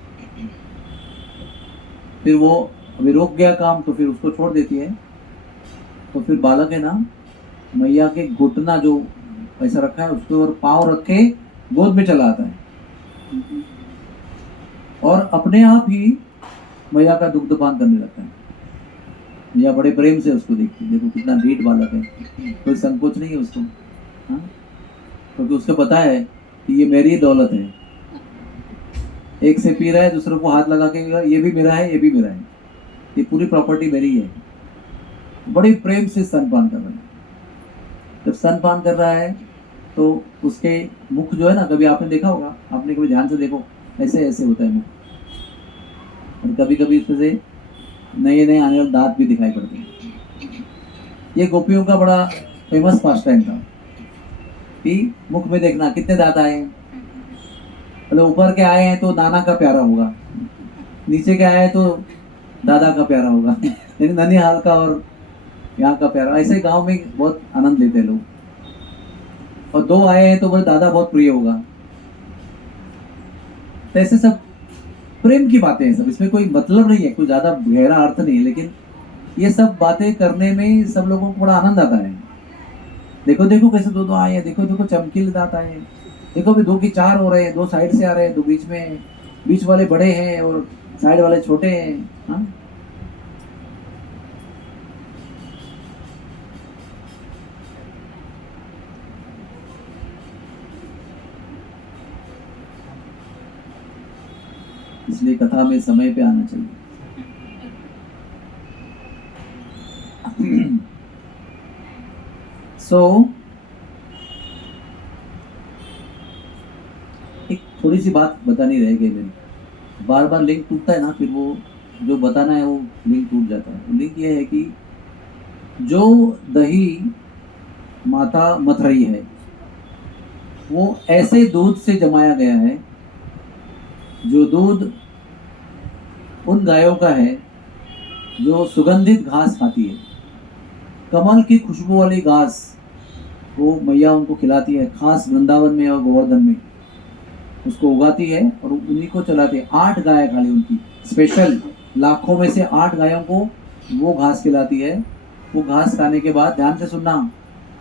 फिर वो अभी रोक गया काम तो फिर उसको छोड़ देती है। तो फिर बालक है ना मैया के घुटना जो ऐसा रखा है उसके ऊपर पाँव रख के गोद में चला आता है और अपने आप ही मैया का दुग्धपान करने लगता है। मैया बड़े प्रेम से उसको देखती है, देखो कितना ढीठ बालक है, कोई संकोच नहीं है उसको, हाँ, क्योंकि उसको पता है कि ये मेरी दौलत है। एक से पी रहा है, दूसरे को हाथ लगा के ये भी मेरा है, ये भी मेरा है, ये पूरी प्रॉपर्टी मेरी है। बड़ी प्रेम से स्तनपान कर रहा है। जब स्तनपान कर रहा है तो उसके मुख जो है ना, कभी आपने देखा होगा, आपने कभी ध्यान से देखो, ऐसे ऐसे होता है मुख, और कभी कभी उसमें से नए नए आने वाले दांत भी दिखाई पड़ते हैं। ये गोपियों का बड़ा फेमस पास टाइम था कि मुख में देखना कितने दांत आए हैं। मतलब ऊपर के आए हैं तो नाना का प्यारा होगा, नीचे के आए तो दादा का प्यारा होगा, लेकिन ननिहाल का और यहाँ का प्यारा। ऐसे गांव में बहुत आनंद लेते हैं लोग। और दो आए हैं तो बोले दादा बहुत प्रिय होगा। तो ऐसे सब प्रेम की बातें हैं, सब इसमें कोई मतलब नहीं है, कोई ज्यादा गहरा अर्थ नहीं है, लेकिन ये सब बातें करने में सब लोगों को बड़ा आनंद आता है। देखो देखो कैसे दो दो आए हैं, देखो देखो चमकीले दांत आए हैं, देखो अभी 2 की 4 हो रहे हैं, 2 साइड से आ रहे हैं, 2 बीच में, बीच वाले बड़े हैं और साइड वाले छोटे हैं। हाँ, इसलिए कथा में समय पे आना चाहिए। एक थोड़ी सी बात बतानी रह गई मेरी, बार बार लिंक टूटता है ना, फिर वो जो बताना है वो लिंक टूट जाता है। लिंक ये है कि जो दही माता मथ रही है वो ऐसे दूध से जमाया गया है जो दूध उन गायों का है जो सुगंधित घास खाती है। कमल की खुशबू वाली घास वो मैया उनको खिलाती है, खास वृंदावन में और गोवर्धन में उसको उगाती है और उन्हीं को चलाती है। 8 गाय खाली उनकी स्पेशल, लाखों में से 8 गायों को वो घास खिलाती है। वो घास खाने के बाद ध्यान से सुनना,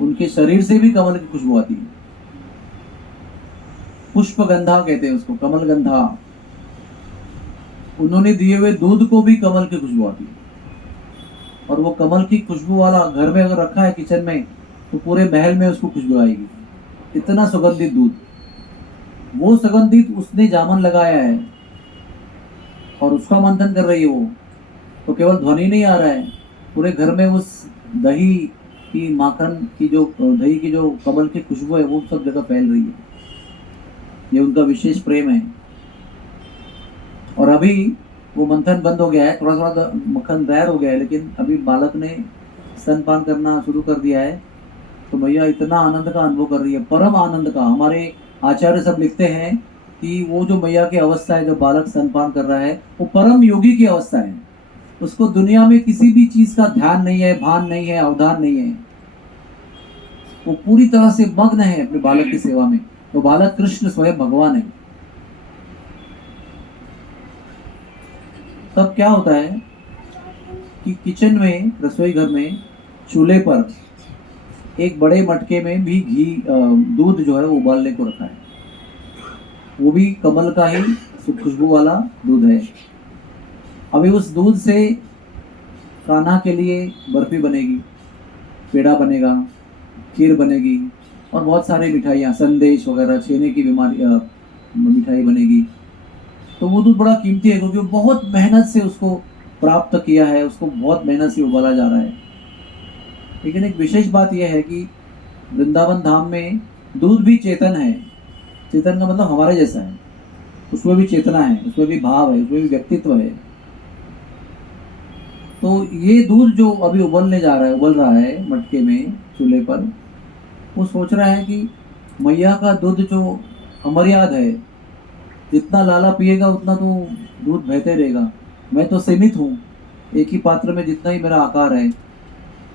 उनके शरीर से भी कमल की खुशबू आती है। पुष्पगंधा कहते हैं उसको, कमल गंधा। उन्होंने दिए हुए दूध को भी कमल की खुशबू आती है। और वो कमल की खुशबू वाला घर में अगर रखा है किचन में तो पूरे महल में उसको खुशबू आएगी, इतना सुगंधित दूध। वो सुगंधित उसने जामन लगाया है और उसका मंथन कर रही है वो, तो केवल ध्वनि नहीं आ रहा है, पूरे घर में उस दही की, माखन की, जो दही की जो कमल की खुशबू है वो सब जगह फैल रही है। ये उनका विशेष प्रेम है। और अभी वो मंथन बंद हो गया है, थोड़ा थोड़ा मक्खन तैयार हो गया है, लेकिन अभी बालक ने स्तनपान करना शुरू कर दिया है। तो मैया इतना आनंद का अनुभव कर रही है, परम आनंद का। हमारे आचार्य सब लिखते हैं कि वो जो मैया की अवस्था है, जो बालक स्तनपान कर रहा है, वो परम योगी की अवस्था है। उसको दुनिया में किसी भी चीज का ध्यान नहीं है, भान नहीं है, अवधान नहीं है। वो पूरी तरह से मग्न है अपने बालक की सेवा में। तो बालक कृष्ण स्वयं भगवान है। तब क्या होता है कि किचन में, रसोई घर में, चूल्हे पर एक बड़े मटके में भी घी, दूध जो है वो उबालने को रखा है। वो भी कमल का ही खुशबू वाला दूध है। अभी उस दूध से कान्हा के लिए बर्फी बनेगी, पेड़ा बनेगा, खीर बनेगी और बहुत सारी मिठाइयाँ, संदेश वगैरह, छेने की मिठाई बनेगी। तो वो दूध बड़ा कीमती है क्योंकि वो बहुत मेहनत से उसको प्राप्त किया है, उसको बहुत मेहनत से उबाला जा रहा है। लेकिन एक विशेष बात यह है कि वृंदावन धाम में दूध भी चेतन है। चेतन का मतलब हमारे जैसा है, उसमें भी चेतना है, उसमें भी भाव है, उसमें भी व्यक्तित्व है। तो ये दूध जो अभी उबल रहा है मटके में, चूल्हे पर, वो सोच रहा है कि मैया का दूध जो अमर्याद है, जितना लाला पिएगा उतना तो दूध बहते रहेगा, मैं तो सीमित हूँ, एक ही पात्र में जितना ही मेरा आकार है,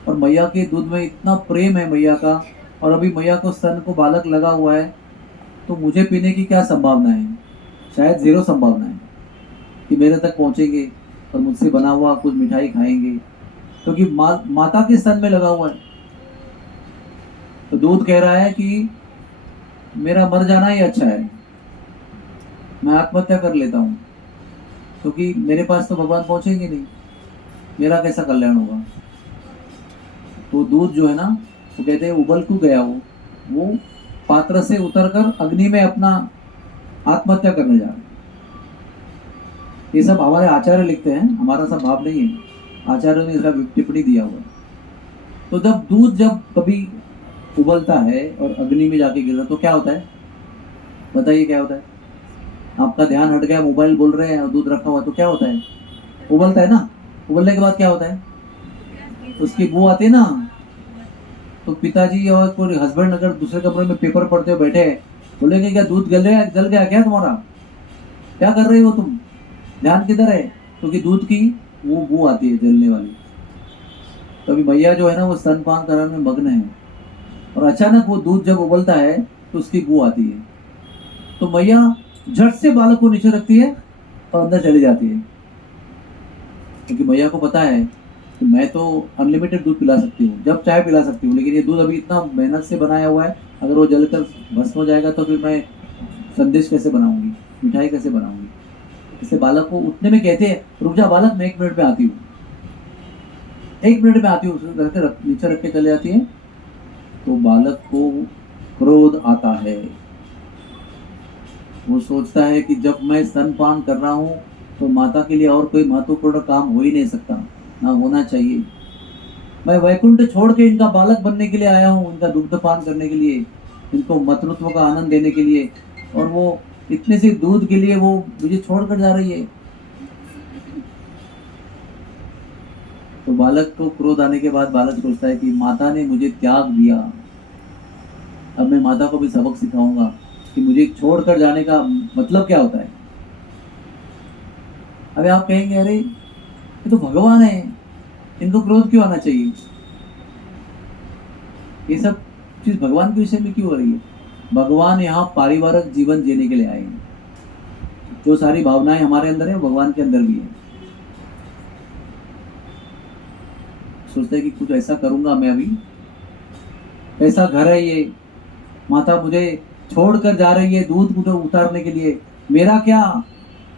और मैया के दूध में इतना प्रेम है मैया का, और अभी मैया को स्तन को बालक लगा हुआ है, तो मुझे पीने की क्या संभावना है? शायद ज़ीरो संभावना है कि मेरे तक पहुँचेंगे और मुझसे बना हुआ कुछ मिठाई खाएंगे, क्योंकि माता के स्तन में लगा हुआ है। तो दूध कह रहा है कि मेरा मर जाना ही अच्छा है, मैं आत्महत्या कर लेता हूँ, क्योंकि मेरे पास तो भगवान पहुँचेंगे नहीं, मेरा कैसा कल्याण होगा। तो दूध जो है ना, वो कहते हैं उबल क्यों गया वो पात्र से उतरकर अग्नि में अपना आत्महत्या करने जा रहा है। ये सब हमारे आचार्य लिखते हैं, हमारा सब भाव नहीं है, आचार्य ने इसका टिप्पणी दिया हुआ है। तो जब कभी उबलता है और अग्नि में जाके गिरता तो क्या होता है? बताइए क्या होता है? आपका ध्यान हट गया, मोबाइल बोल रहे हैं और दूध रखा हुआ, तो क्या होता है? उबलता है ना। उबलने के बाद क्या होता है? उसकी बू आती है ना। तो पिताजी और कोई हस्बैंड अगर दूसरे कमरे में पेपर पढ़ते हुए बैठे हैं, बोलेंगे क्या दूध जल गया क्या तुम्हारा? क्या कर रही हो तुम? ध्यान किधर है? क्योंकि दूध की वो बू आती है जलने वाली। तो अभी मैया जो है ना, वो स्तनपान कराने में मग्न है, और अचानक वो दूध जब उबलता है तो उसकी बू आती है। तो मैया झट से बालक को नीचे रखती है और अंदर चली जाती है, क्योंकि मैया को पता है कि मैं तो अनलिमिटेड दूध पिला सकती हूँ, जब चाहे पिला सकती हूँ, लेकिन ये दूध अभी इतना मेहनत से बनाया हुआ है, अगर वो जलकर भस्म हो जाएगा तो फिर मैं संदेश कैसे बनाऊंगी, मिठाई कैसे बनाऊंगी। इससे बालक को उठने में कहते हैं, रुक जा बालक, मैं 1 मिनट में आती हूँ, 1 मिनट में आती हूँ, नीचे रख के चले जाती है। तो बालक को क्रोध आता है, वो सोचता है कि जब मैं स्तनपान कर रहा हूँ तो माता के लिए और कोई महत्वपूर्ण काम हो ही नहीं सकता, ना होना चाहिए। मैं वैकुंठ छोड़ के इनका बालक बनने के लिए आया हूँ, इनका दुग्धपान करने के लिए, इनको मातृत्व का आनंद देने के लिए, और वो इतने से दूध के लिए वो मुझे छोड़ कर जा रही है। तो बालक को क्रोध आने के बाद बालक सोचता है कि माता ने मुझे त्याग दिया, अब मैं माता को भी सबक सिखाऊंगा कि मुझे छोड़कर जाने का मतलब क्या होता है। अभी आप कहेंगे अरे ये तो भगवान है, इनको क्रोध क्यों आना चाहिए? ये सब चीज भगवान के विषय में क्यों हो रही है? भगवान यहाँ पारिवारिक जीवन जीने के लिए आए हैं। जो सारी भावनाएं हमारे अंदर है वो भगवान के अंदर भी है। सोचते हैं कि कुछ ऐसा करूंगा मैं, अभी ऐसा घर है ये, माता मुझे छोड़कर जा रही है दूध मुझे उतारने के लिए, मेरा क्या?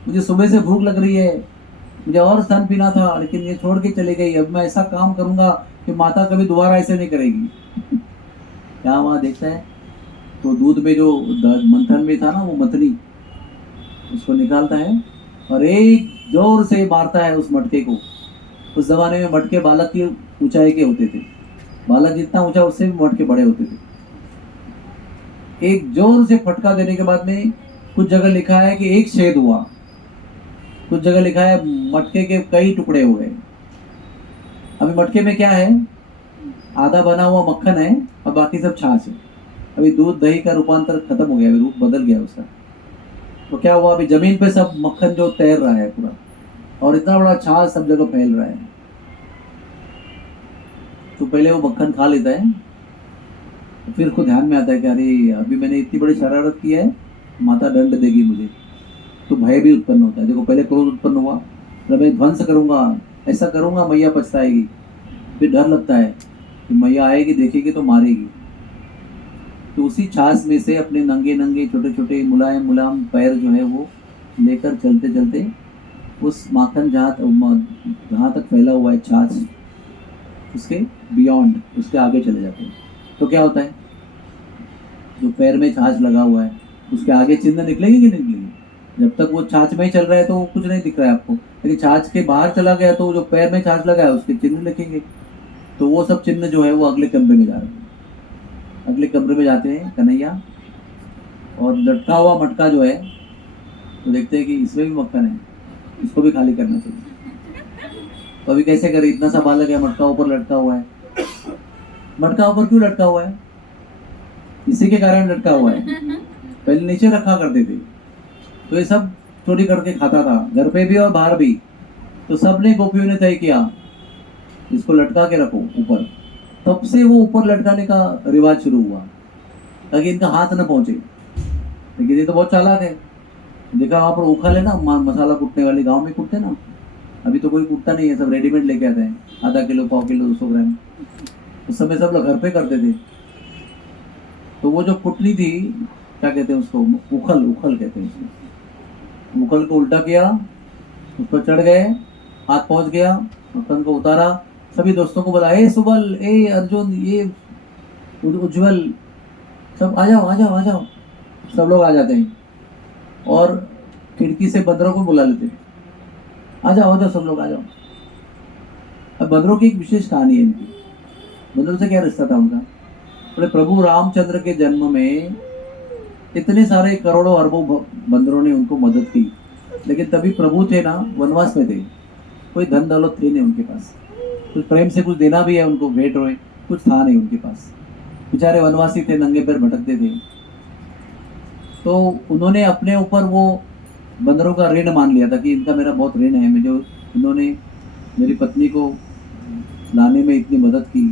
मुझे सुबह से भूख लग रही है, मुझे और स्तन पीना था, लेकिन ये छोड़ के चली गई। अब मैं ऐसा काम करूंगा कि माता कभी दोबारा ऐसे नहीं करेगी। क्या वहाँ देखता है तो दूध में जो मंथन में था ना, वो मथनी उसको निकालता है और एक जोर से मारता है उस मटके को। उस जमाने में मटके बालक की ऊंचाई के होते थे, बालक जितना ऊंचा उससे भी मटके बड़े होते थे। एक जोर से फटका देने के बाद में कुछ जगह लिखा है कि एक छेद हुआ, कुछ जगह लिखा है मटके के कई टुकड़े हुए। अभी मटके में क्या है? आधा बना हुआ मक्खन है और बाकी सब छाछ है। अभी दूध दही का रूपांतर खत्म हो गया, अभी रूप बदल गया उसका। तो क्या हुआ? अभी जमीन पे सब मक्खन जो तैर रहा है पूरा, और इतना बड़ा छाछ सब जगह फैल रहा है। तो पहले वो मक्खन खा लेता है, फिर उसको ध्यान में आता है कि अरे अभी मैंने इतनी बड़ी शरारत की है, माता दंड देगी मुझे। तो भय भी उत्पन्न होता है। देखो पहले क्रोध उत्पन्न हुआ, मैं ध्वंस करूंगा, ऐसा करूंगा मैया पछताएगी। फिर डर लगता है कि मैया आएगी, देखेगी तो मारेगी। तो उसी छाछ में से अपने नंगे नंगे छोटे छोटे मुलायम मुलायम पैर जो है वो लेकर चलते चलते उस माखन जहाँ तक फैला हुआ है छाछ, उसके बियॉन्ड, उसके आगे चले जाते हैं। तो क्या होता है? जो पैर में छाछ लगा हुआ है उसके आगे चिन्ह निकलेंगे कि नहीं निकलेंगे? जब तक वो छाछ में ही चल रहा है तो कुछ नहीं दिख रहा है आपको, लेकिन छाछ के बाहर चला गया तो जो पैर में छाछ लगा है उसके चिन्ह लिखेंगे। तो वो सब चिन्ह जो है वो अगले कमरे में जा रहे हैं। अगले कमरे में जाते हैं कन्हैया, और लटका हुआ मटका जो है तो देखते हैं कि इसमें भी मक्खन है, इसको भी खाली करना चाहिए। तो अभी कैसे करें, इतना सा बालक है, मटका ऊपर लटका हुआ है। मटका ऊपर क्यों लटका हुआ है? इसी के कारण लटका हुआ है, पहले नीचे रखा करते थे तो ये सब चोरी करके खाता था, घर पे भी और बाहर भी। तो सबने गोपियों ने तय किया इसको लटका के रखो ऊपर। तब से वो ऊपर लटकाने का रिवाज शुरू हुआ ताकि इनका हाथ न पहुंचे। लेकिन ये तो बहुत चालाक है, देखा वहाँ पर उखाले ना मसाला कूटने वाले, गांव में कूटते ना, अभी तो कोई कूटता नहीं है, सब रेडीमेड लेके आते हैं, आधा किलो, पाव किलो, 200 ग्राम। उस समय सब लोग घर पे करते थे। तो वो जो कुटनी थी, क्या कहते हैं उसको, उखल, उखल कहते हैं उसको। उखल को उल्टा किया, उस पर चढ़ गए, हाथ पहुंच गया, मक्खन को उतारा, सभी दोस्तों को बोला, ए सुबल, ए अर्जुन, ये उज्जवल, सब आ जाओ आ जाओ आ जाओ। सब लोग आ जाते हैं और खिड़की से बंदरों को बुला लेते हैं, आ जाओ सब लोग आ जाओ। अब बंदरों की एक विशेष कहानी है इनकी। बंदरों से क्या रिश्ता था उनका? बोले प्रभु रामचंद्र के जन्म में इतने सारे करोड़ों अरबों बंदरों ने उनको मदद की, लेकिन तभी प्रभु थे ना, वनवास में थे, कोई धन दौलत थी नहीं उनके पास, कुछ प्रेम से कुछ देना भी है उनको, भेंट रोए, कुछ था नहीं उनके पास। बेचारे वनवासी थे, नंगे पैर भटकते थे। तो उन्होंने अपने ऊपर वो बंदरों का ऋण मान लिया था कि इनका मेरा बहुत ऋण है, मुझे इन्होंने मेरी पत्नी को लाने में इतनी मदद की,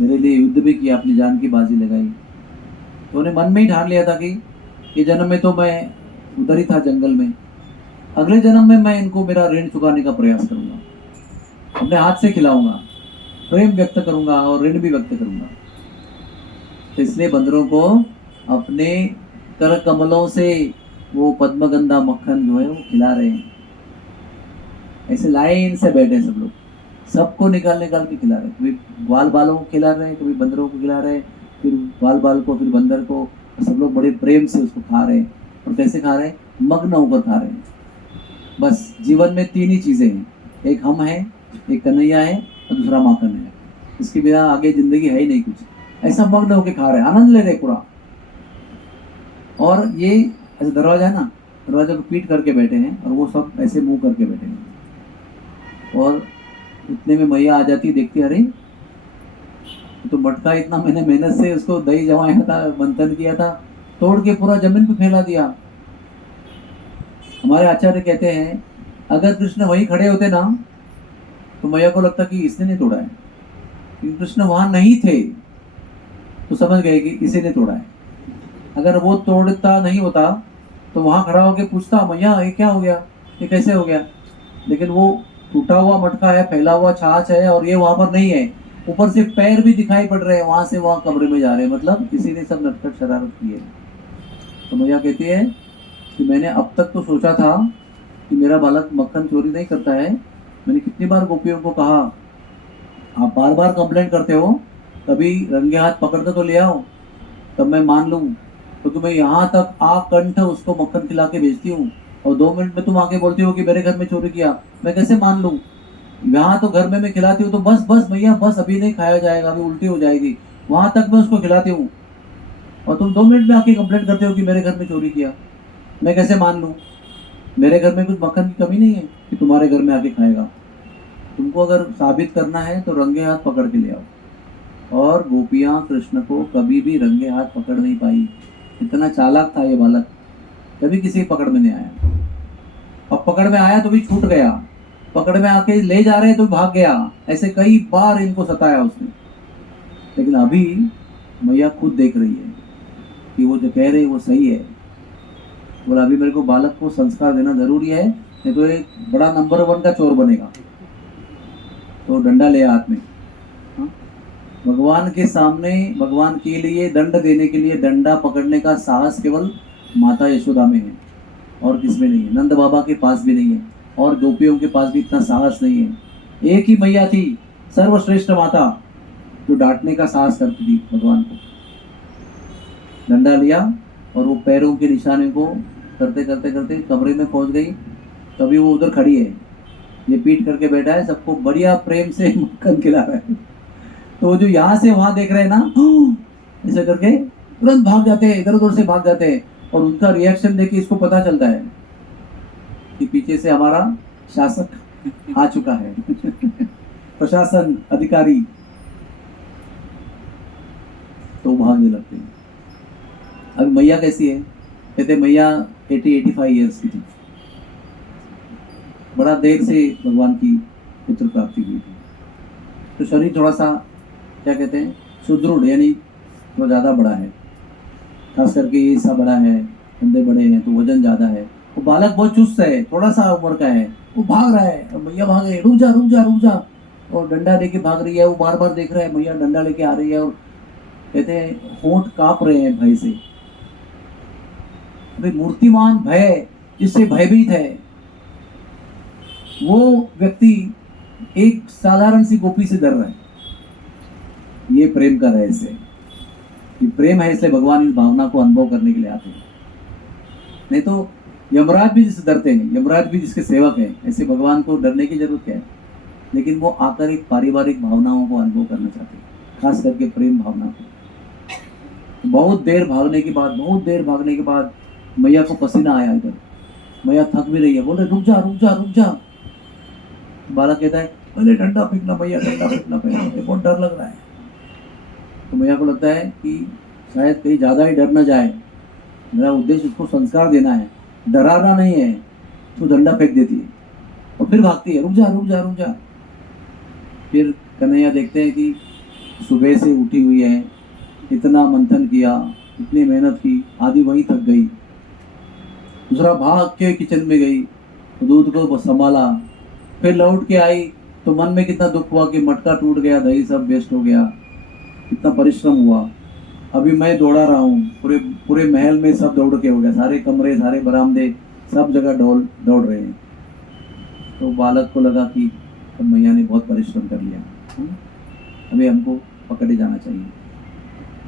मेरे लिए युद्ध भी किया, अपनी जान की बाजी लगाई। तो उन्हें मन में ही ठान लिया था कि ये जन्म में तो मैं उधर ही था जंगल में, अगले जन्म में मैं इनको मेरा ऋण चुकाने का प्रयास करूंगा, अपने हाथ से खिलाऊंगा, प्रेम व्यक्त करूंगा और ऋण भी व्यक्त करूंगा। तो इसलिए बंदरों को अपने कर कमलों से वो पद्मगंधा मक्खन जो है वो खिला रहे हैं। ऐसे लाइन से बैठे सब लोग, सबको निकाल निकाल के खिला रहे हैं। कभी ग्वाल बालों को खिला रहे हैं, कभी बंदरों को खिला रहे हैं, फिर ग्वाल बाल को, फिर बंदर को। सब लोग बड़े प्रेम से उसको खा रहे हैं। और कैसे खा रहे हैं? मग्न होकर खा रहे हैं। बस जीवन में 3 ही चीज़ें हैं, एक हम हैं, एक कन्हैया है और दूसरा माखन है। इसके बिना आगे जिंदगी है ही नहीं कुछ। ऐसा मग्न होकर खा रहे हैं, आनंद ले रहे पूरा। और ये ऐसे दरवाजा है ना, दरवाजे को पीट करके बैठे हैं और वो सब ऐसे मुंह करके बैठे हैं। और इतने में मैया आ जाती, देखती, अरे तो मटका इतना मैंने मेहनत से उसको दही जमाया था, मंथन किया था, तोड़ के पूरा जमीन पे फैला दिया। हमारे आचार्य कहते हैं अगर कृष्ण वहीं खड़े होते ना तो मैया को लगता कि इसने नहीं तोड़ा है, क्योंकि कृष्ण वहां नहीं थे तो समझ गए कि इसी ने तोड़ा है। अगर वो तोड़ता नहीं होता तो वहां खड़ा होकर पूछता, मैया ये क्या हो गया, ये कैसे हो गया? लेकिन वो टूटा हुआ मटका है, फैला हुआ छाछ है और ये वहां पर नहीं है, ऊपर से पैर भी दिखाई पड़ रहे हैं, वहां से वहां कमरे में जा रहे हैं, मतलब किसी ने सब नटखट शरारत की है। तो मैया कहती है कि मैंने अब तक तो सोचा था कि मेरा बालक मक्खन चोरी नहीं करता है। मैंने कितनी बार गोपियों को कहा, आप बार बार कंप्लेंट करते हो, कभी रंगे हाथ पकड़कर तो ले आओ, तब मैं मान लूँ। क्योंकि मैं यहाँ तक कंठ उसको मक्खन खिला के भेजती हूँ और 2 मिनट में तुम आके बोलती हो कि मेरे घर में चोरी किया, मैं कैसे मान लूँ? यहाँ तो घर में मैं खिलाती हूँ तो बस बस भैया बस, अभी नहीं खाया जाएगा, अभी उल्टी हो जाएगी, वहां तक मैं उसको खिलाती हूँ और तुम 2 मिनट में आके कंप्लेंट करते हो कि मेरे घर में चोरी किया, मैं कैसे मान लूँ? मेरे घर में कुछ मक्खन की कमी नहीं है कि तुम्हारे घर में आके खाएगा। तुमको अगर साबित करना है तो रंगे हाथ पकड़ के ले आओ। और गोपियाँ कृष्ण को कभी भी रंगे हाथ पकड़ नहीं पाई, इतना चालाक था ये बालक, कभी किसी पकड़ में नहीं आया। अब पकड़ में आया तो भी छूट गया, पकड़ में आके ले जा रहे तो भाग गया। ऐसे कई बार इनको सताया उसने। लेकिन अभी मैया खुद देख रही है कि वो जो कह रही है वो सही है। बोला अभी मेरे को बालक को संस्कार देना जरूरी है, नहीं तो एक बड़ा नंबर 1 का चोर बनेगा। तो डंडा ले हाथ में। भगवान के सामने, भगवान के लिए दंड देने के लिए डंडा पकड़ने का साहस केवल माता यशोदा में है और किसमें नहीं है। नंद बाबा के पास भी नहीं है और गोपियों के पास भी इतना साहस नहीं है। एक ही मैया थी सर्वश्रेष्ठ माता जो डांटने का साहस करती थी भगवान को। डंडा लिया और वो पैरों के निशाने को करते करते करते कमरे में पहुंच गई। तभी वो उधर खड़ी है, ये पीट करके बैठा है, सबको बढ़िया प्रेम से मक्खन खिला रहा है। तो वो जो यहाँ से वहां देख रहे हैं ना, ऐसे करके तुरंत भाग जाते हैं, इधर उधर से भाग जाते हैं, और उनका रिएक्शन देख के इसको पता चलता है कि पीछे से हमारा शासक आ चुका है प्रशासन अधिकारी, तो भागने लगते हैं। अब मैया कैसी है? कहते मैया 80-85 ईयर्स की थी, बड़ा देर से भगवान की पुत्र प्राप्ति हुई थी, तो शरीर थोड़ा सा क्या कहते हैं सुदृढ़, यानी थोड़ा ज़्यादा बड़ा है, खास करके ये हिस्सा बड़ा है, कंधे बड़े हैं, तो वजन ज़्यादा है। वो बालक बहुत चुस्त है, थोड़ा सा उम्र का है, वो भाग रहा है, और मैया भाग रही है, रुक जा रुक जा रुक जा, और डंडा लेके भाग रही है। वो बार बार देख रहा है मैया डंडा लेके आ रही है, और कहते हैं होंठ कांप रहे हैं भय से। भाई मूर्तिमान भय, जिससे भयभीत है, वो व्यक्ति एक साधारण सी गोपी से डर रहा है। ये प्रेम का रहस्य है। ये प्रेम है, इसलिए भगवान इस भावना को अनुभव करने के लिए आते हैं। नहीं तो यमराज भी जिससे डरते हैं, यमराज भी जिसके सेवक हैं, ऐसे भगवान को डरने की जरूरत क्या है? लेकिन वो आकर एक पारिवारिक भावनाओं को अनुभव करना चाहते हैं, खास करके प्रेम भावना को। बहुत देर भागने के बाद मैया को पसीना आया इधर, मैया थक भी रही है, बोल रहे रुक जा रुक जा रुक जा। बालक कहता है अरे डंडा फेंकना मैया, डंडा फेंकना, बहुत डर लग रहा है। तो मैया को लगता है कि शायद कहीं ज़्यादा ही डर ना जाए, मेरा उद्देश्य उसको संस्कार देना है, डराना नहीं है, तो डंडा फेंक देती है और फिर भागती है, रुक जा रुक जा रुक जा। फिर कन्हैया देखते हैं कि सुबह से उठी हुई है, इतना मंथन किया, इतनी मेहनत की, आधी वहीं थक गई। दूसरा भाग के किचन में गई, दूध को संभाला, फिर लौट के आई तो मन में कितना दुख हुआ कि मटका टूट गया, दही सब वेस्ट हो गया, कितना परिश्रम हुआ। अभी मैं दौड़ा रहा हूँ, पूरे महल में सब दौड़ के हो गया, सारे कमरे, सारे बरामदे, सब जगह दौड़ रहे हैं। तो बालक को लगा कि तो मैया ने बहुत परिश्रम कर लिया, अभी हमको पकड़े जाना चाहिए।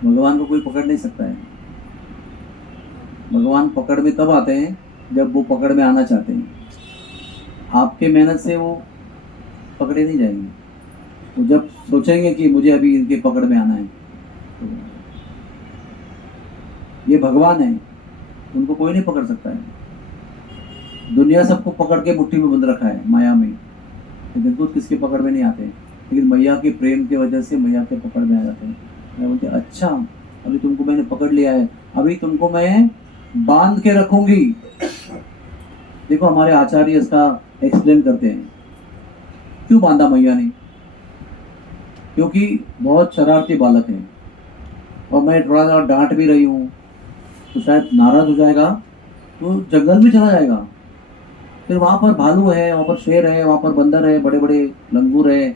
भगवान को कोई पकड़ नहीं सकता है। भगवान पकड़ में तब आते हैं जब वो पकड़ में आना चाहते हैं। आपके मेहनत से वो पकड़े नहीं जाएंगे। तो जब सोचेंगे कि मुझे अभी इनके पकड़ में आना है, तो ये भगवान है, उनको कोई नहीं पकड़ सकता है। दुनिया सबको पकड़ के मुट्ठी में बंद रखा है माया में, लेकिन खुद किसके पकड़ में नहीं आते। लेकिन मैया के प्रेम की वजह से मैया के पकड़ में आ जाते हैं। मैं बोलते अच्छा अभी तुमको मैंने पकड़ लिया है, अभी तुमको मैं बांध के रखूंगी। देखो हमारे आचार्य इसका एक्सप्लेन करते हैं, क्यों बांधा मैया ने? क्योंकि बहुत शरारती बालक है और मैं थोड़ा सा डांट भी रही हूँ, तो शायद नाराज हो जाएगा, तो जंगल में चला जाएगा। फिर वहाँ पर भालू है, वहाँ पर शेर है, वहाँ पर बंदर है, बड़े बड़े लंगूर है,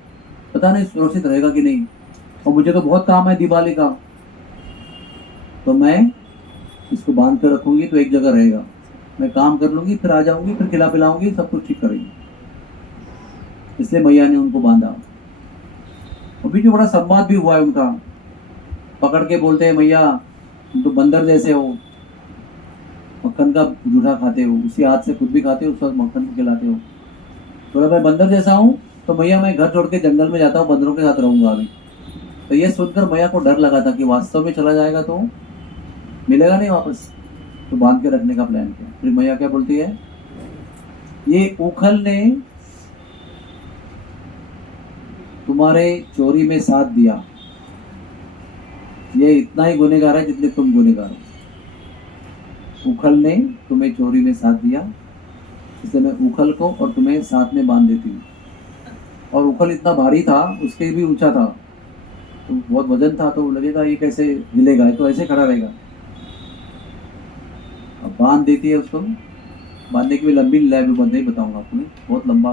पता नहीं सुरक्षित रहेगा कि नहीं। और मुझे तो बहुत काम है दिवाली का, तो मैं इसको बांध कर रखूंगी तो एक जगह रहेगा, मैं काम कर लूंगी, फिर आ जाऊंगी, फिर खिला पिलाऊंगी, सब कुछ ठीक करेंगी। इसलिए मैया ने उनको बांधा। अभी जो बड़ा संवाद भी हुआ है उनका, पकड़ के बोलते हैं मैया तुम तो बंदर जैसे हो, मक्खन का जूठा खाते हो, उसी हाथ से खुद भी खाते हो, उस वक्त मक्खन को खिलाते हो। तो मैं बंदर जैसा हूँ, तो मैया मैं घर छोड़ के जंगल में जाता हूँ, बंदरों के साथ रहूंगा अभी। तो ये सुनकर मैया को डर लगा था कि वास्तव में चला जाएगा तो मिलेगा नहीं वापस, तो बांध के रखने का प्लान किया। फिर मैया क्या बोलती है, ये उखल ने तुम्हारे चोरी में साथ दिया, ये इतना ही गुनहगार है जितने तुम गुनहगार हो। उखल ने तुम्हें चोरी में साथ दिया, इसलिए मैं उखल को और तुम्हें साथ में बांध देती हूँ। और उखल इतना भारी था, उसके भी ऊंचा था, तो बहुत वजन था, तो लगेगा ये कैसे हिलेगा, तो ऐसे खड़ा रहेगा। अब बांध देती है उसको। बांधने की भी लंबी लीला है, मैं नहीं बताऊंगा आपको, बहुत लंबा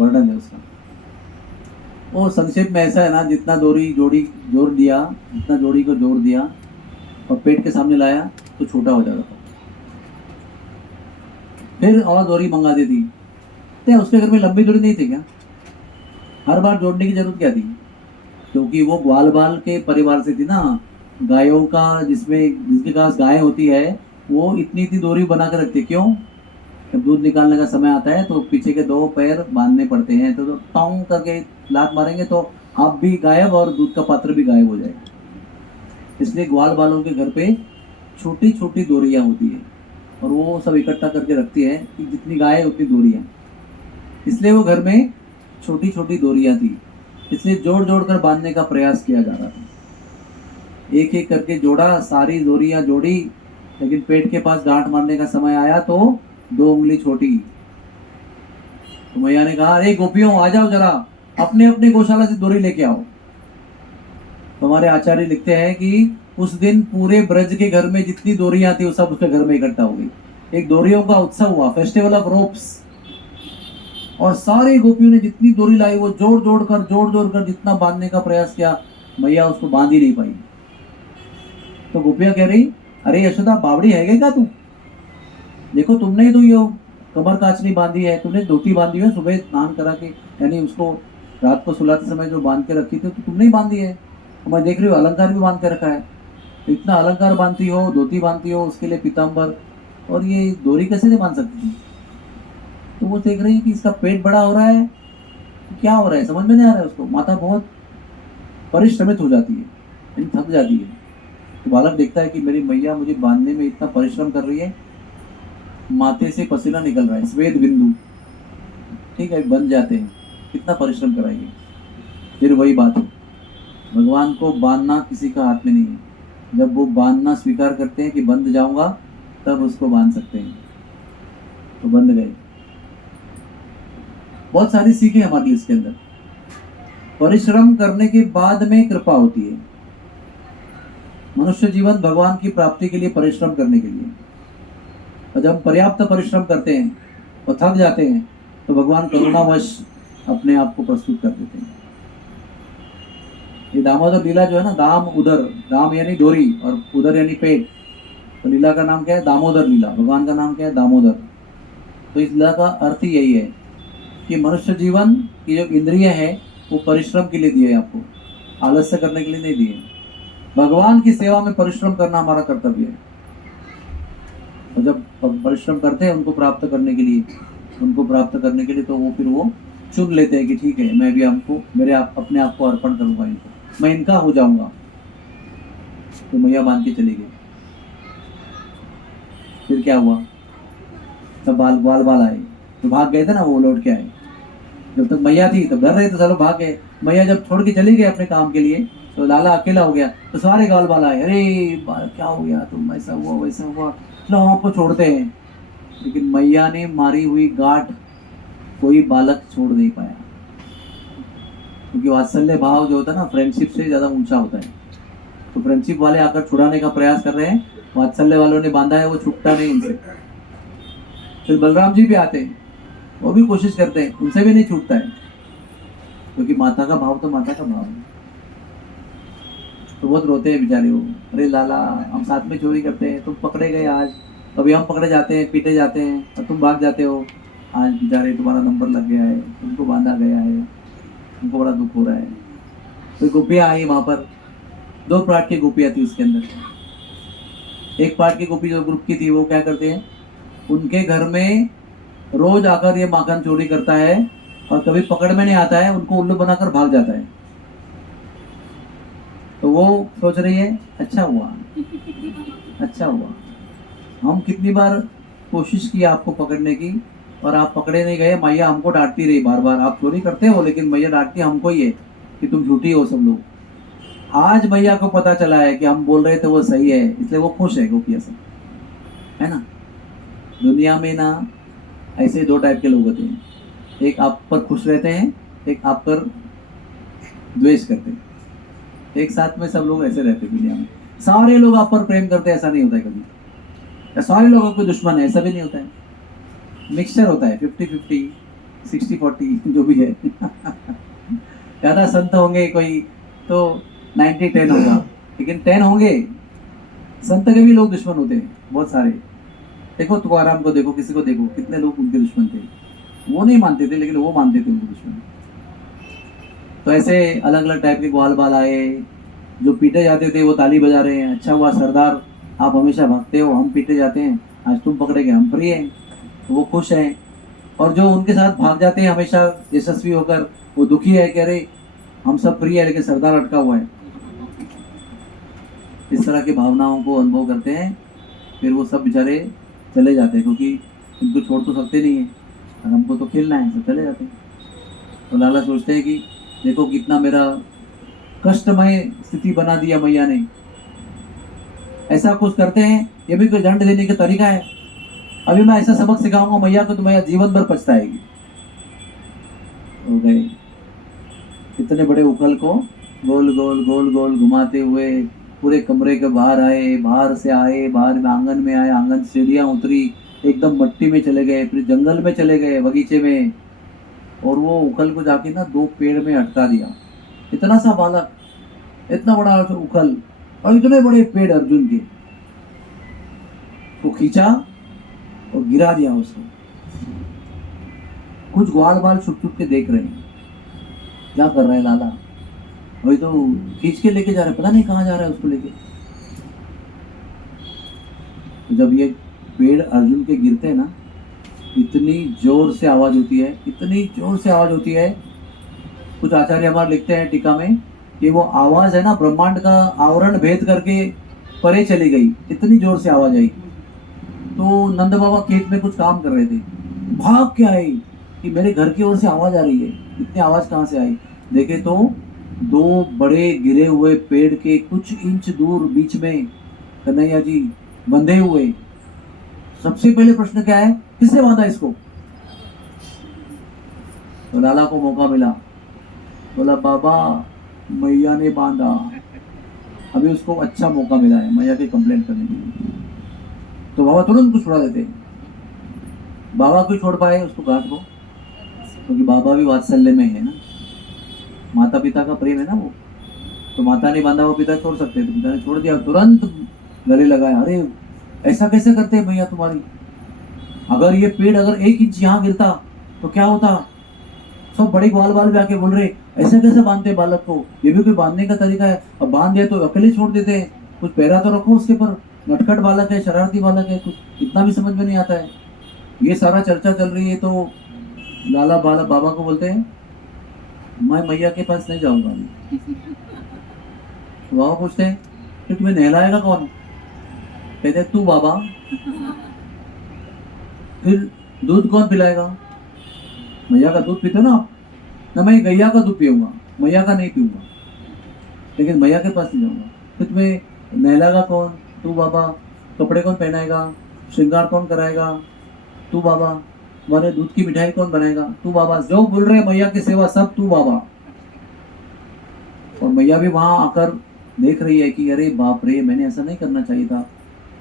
वर्णन है उसका। वो संक्षेप में ऐसा है ना, जितना जोड़ी जोड़ दिया, जितना जोड़ी को जोड़ दिया और पेट के सामने लाया तो छोटा हो जाता था। फिर और जोड़ी मंगा देती। तो उसके घर में लंबी जोड़ी नहीं थी क्या? हर बार जोड़ने की जरूरत क्या थी? क्योंकि वो ग्वाल बाल के परिवार से थी ना, गायों का जिसके पास गाय होती है वो इतनी डोरी बना कर रखती है। क्यों? जब दूध निकालने का समय आता है तो पीछे के 2 पैर बांधने पड़ते हैं, तो टाउं करके लात मारेंगे तो आप भी गायब और दूध का पात्र भी गायब हो जाएगा। इसलिए ग्वाल वालों के घर पे छोटी छोटी डोरियाँ होती है और वो सब इकट्ठा करके रखती है कि जितनी गाय है उतनी डोरियाँ। इसलिए वो घर में छोटी छोटी डोरियाँ थी, इसलिए जोड़ जोड़ कर बांधने का प्रयास किया जा रहा था। एक एक करके जोड़ा, सारी डोरियाँ जोड़ी, लेकिन पेट के पास गांठ मारने का समय आया तो 2 उंगली छोटी। तो मैया ने कहा, अरे गोपियों आ जाओ जरा, अपने अपने गौशाला से डोरी लेके आओ। तो हमारे आचार्य लिखते हैं कि उस दिन पूरे ब्रज के घर में जितनी डोरियां थी वो सब उसके घर में इकट्ठा हो गई। एक डोरियों का उत्सव हुआ, फेस्टिवल ऑफ रोप्स। और सारी गोपियों ने जितनी डोरी लाई वो जोड़ जोड़ कर जितना बांधने का प्रयास किया, मैया उसको बांध ही नहीं पाई। तो गोपियां कह रही, अरे यशोदा बावड़ी है क्या तू? देखो तुमने ही तो ये कमर काचनी बांधी है, तुमने धोती बांधी है, सुबह स्नान करा के, यानी उसको रात को सुलाते समय जो बांध के रखी थी तो तुमने ही बांधी है। तो मैं देख रही हूँ अलंकार भी बांध के रखा है। तो इतना अलंकार बांधती हो, धोती बांधती हो, उसके लिए पीताम्बर, और ये डोरी कैसे नहीं बांध सकती थी? तो वो देख रही है कि इसका पेट बड़ा हो रहा है, क्या हो रहा है समझ में नहीं आ रहा है उसको। माता बहुत परिश्रमित हो जाती है, यानी थक जाती है। तो बालक देखता है कि मेरी मैया मुझे बांधने में इतना परिश्रम कर रही है, माथे से पसीना निकल रहा है, स्वेद बिंदु, ठीक है, बंध जाते हैं, कितना परिश्रम कराइए। फिर वही बात है, भगवान को बांधना किसी का हाथ में नहीं है। जब वो बांधना स्वीकार करते हैं कि बंध जाऊंगा, तब उसको बांध सकते हैं। तो बंध गए। बहुत सारी सीखें हमारे लिए इसके अंदर। परिश्रम करने के बाद में कृपा होती है। मनुष्य जीवन भगवान की प्राप्ति के लिए परिश्रम करने के लिए, और जब हम पर्याप्त परिश्रम करते हैं और थक जाते हैं तो भगवान करुणावश अपने आप को प्रस्तुत कर देते हैं। ये दामोदर लीला जो है ना, दाम उदर, दाम यानी डोरी और उदर यानी पेट, तो लीला का नाम क्या है? दामोदर लीला। भगवान का नाम क्या है? दामोदर। तो इस लीला का अर्थ ही यही है कि मनुष्य जीवन की जो इंद्रिय है वो परिश्रम के लिए दिए, आपको आलस्य करने के लिए नहीं दिए। भगवान की सेवा में परिश्रम करना हमारा कर्तव्य है। और जब परिश्रम करते हैं उनको प्राप्त करने के लिए, तो वो फिर वो चुन लेते हैं कि ठीक है, मैं भी हमको अपने आप को अर्पण करूंगा, इनको मैं इनका हो जाऊंगा। तो मैया मान के चली गई। फिर क्या हुआ? सब बाल आए तो भाग गए थे ना, वो लौट के आए। जब तक मैया थी तब डर रहे थे, चलो भाग गए। मैया जब छोड़ के चली गई अपने काम के लिए, तो लाला अकेला हो गया। तो सारे बाल आए, अरे क्या हो गया, तुम ऐसा हुआ वैसा हुआ, चलो हम आपको छोड़ते हैं। लेकिन मैया ने मारी हुई गांठ कोई बालक छोड़ नहीं पाया, क्योंकि वात्सल्य भाव जो होता है ना, फ्रेंडशिप से ज़्यादा ऊंचा होता है। तो फ्रेंडशिप वाले आकर छुड़ाने का प्रयास कर रहे हैं, वात्सल्य वालों ने बांधा है, वो छूटता नहीं उनसे। फिर बलराम जी भी आते हैं, वो भी कोशिश करते हैं, उनसे भी नहीं छूटता है, क्योंकि माता का भाव तो माता का भाव है। तो बहुत रोते हैं बेचारे वो, अरे लाला हम साथ में चोरी करते हैं, तुम पकड़े गए आज, कभी हम पकड़े जाते हैं, पीटे जाते हैं और तुम भाग जाते हो। आज बेचारे तुम्हारा नंबर लग गया है, तुमको बांधा गया है, तुमको बड़ा दुख हो रहा है। तो गोपियाँ आई वहाँ पर, 2 पार्ट की गोपियाँ थी उसके अंदर। एक पार्ट की गोपी जो ग्रुप की थी, वो क्या करते हैं, उनके घर में रोज आकर ये माखन चोरी करता है और कभी पकड़ में नहीं आता है, उनको उल्लू बनाकर भाग जाता है। तो वो सोच रही है, अच्छा हुआ, हम कितनी बार कोशिश की आपको पकड़ने की और आप पकड़े नहीं गए। मैया हमको डांटती रही बार बार, आप चोरी करते हो, लेकिन मैया डांटती हमको ही है कि तुम झूठी हो सब लोग। आज मैया को पता चला है कि हम बोल रहे थे वो सही है, इसलिए वो खुश है गोपियाँ सब, है ना। दुनिया में ना ऐसे 2 टाइप के लोग होते हैं, एक आप पर खुश रहते हैं, एक आप पर द्वेष करते हैं। एक साथ में सब लोग ऐसे रहते हैं दुनिया में। सारे लोग आप पर प्रेम करते हैं ऐसा नहीं होता है कभी, या सारे लोग आपके दुश्मन है ऐसा भी नहीं होता है। मिक्सचर होता है, 50-50, 60-40 जो भी है। ज़्यादा संत होंगे कोई तो 90-10 होगा, लेकिन 10 होंगे संत के भी लोग दुश्मन होते हैं बहुत सारे। देखो तुकाराम को देखो, किसी को देखो, कितने लोग उनके दुश्मन थे, वो नहीं मानते थे लेकिन वो मानते थे उनको दुश्मन। तो ऐसे अलग अलग टाइप के ग्वाल बाल आए, जो पीटे जाते थे वो ताली बजा रहे हैं, अच्छा हुआ सरदार आप हमेशा भागते हो, हम पीटे जाते हैं, आज तुम पकड़े गए, हम फ्री हैं। तो वो खुश हैं। और जो उनके साथ भाग जाते हैं हमेशा यशस्वी होकर, वो दुखी है, कह रहे हम सब फ्री है लेकिन सरदार अटका हुआ है। इस तरह की भावनाओं को अनुभव करते हैं, फिर वो सब बेचारे चले जाते हैं, क्योंकि इनको छोड़ तो सकते नहीं हैं और हमको तो खेलना है, सब चले जाते हैं। तो लाला सोचते हैं कि देखो कितना मेरा कष्टमय स्थिति बना दिया मैया ने। ऐसा कुछ करते हैं, ये भी कोई दंड देने का तरीका है। अभी मैं ऐसा सबक सिखाऊंगा मैया को तो मैया जीवन भर पछताएगी। हो गए इतने बड़े उखल को गोल गोल गोल गोल घुमाते हुए पूरे कमरे के बाहर आए, बाहर से आए, बाहर में आंगन में आए, आंगन से सीढ़ियाँ उतरी, एकदम मट्टी में चले गए, फिर जंगल में चले गए, बगीचे में, और वो उखल को जाके ना 2 पेड़ में अटका दिया। इतना सा बालक, इतना बड़ा उखल और इतने बड़े पेड़ अर्जुन के, वो खींचा और गिरा दिया उसको। कुछ ग्वाल बाल छुप छुप के देख रहे हैं, क्या कर रहा है लाला, वही तो खींच के लेके जा रहा है, पता नहीं कहाँ जा रहा है उसको लेके। तो जब ये पेड़ अर्जुन के गिरते हैं ना, इतनी जोर से आवाज होती है, इतनी जोर से आवाज होती है। कुछ आचार्य हमारे लिखते हैं टीका में कि वो आवाज है ना ब्रह्मांड का आवरण भेद करके परे चली गई, इतनी जोर से आवाज आई। तो नंद बाबा खेत में कुछ काम कर रहे थे, भाग के आए कि मेरे घर की ओर से आवाज आ रही है। इतनी आवाज कहाँ से आई? देखे तो 2 बड़े गिरे हुए पेड़ के कुछ इंच दूर बीच में कन्हैया जी बंधे हुए। सबसे पहले प्रश्न क्या है, किसने बांधा इसको? तो लाला को मौका मिला, बोला बाबा मैया ने बांधा। अभी उसको अच्छा मौका मिला है मैया की कंप्लेंट करने के लिए। तो बाबा तुरंत को छुड़ा देते। बाबा क्यों छोड़ पाए उसको, गांठ को? क्योंकि बाबा भी वात्सल्य में है ना, माता पिता का प्रेम है ना वो। तो माता ने बांधा, वो पिता छोड़ सकते, तो पिता ने छोड़ दिया, तुरंत गले लगाया। अरे ऐसा कैसे करते हैं भैया तुम्हारी? अगर ये पेड़ अगर 1 इंच यहाँ गिरता तो क्या होता? सब बड़े ग्वाल बाल भी आके बोल रहे ऐसे कैसे बांधते बालक को, ये भी कोई बांधने का तरीका है? अब बांध दिया तो अकेले छोड़ देते हैं, कुछ पैरा तो रखो उसके पर। नटखट बालक है, शरारती बालक है, कुछ इतना भी समझ में नहीं आता है। ये सारा चर्चा चल रही है तो लाला बाबा को बोलते हैं मैं मैया के पास नहीं जाऊंगा। तो बाबा पूछते हैं कि तुम्हें नहलाएगा कौन? कहते तू बाबा। फिर दूध कौन पिलाएगा? मैया का दूध पीते ना आप? ना मैं गैया का दूध पीऊंगा, मैया का नहीं पीऊंगा, लेकिन मैया के पास नहीं जाऊंगा। फिर तुम्हें नहलाएगा कौन? तू बाबा। कपड़े कौन पहनाएगा? श्रृंगार कौन कराएगा? तू बाबा। तुम्हारे दूध की मिठाई कौन बनाएगा? तू बाबा। जो बोल रहे मैया की सेवा सब तू बाबा। और मैया भी वहां आकर देख रही है कि अरे बाप रे, मैंने ऐसा नहीं करना चाहिए था।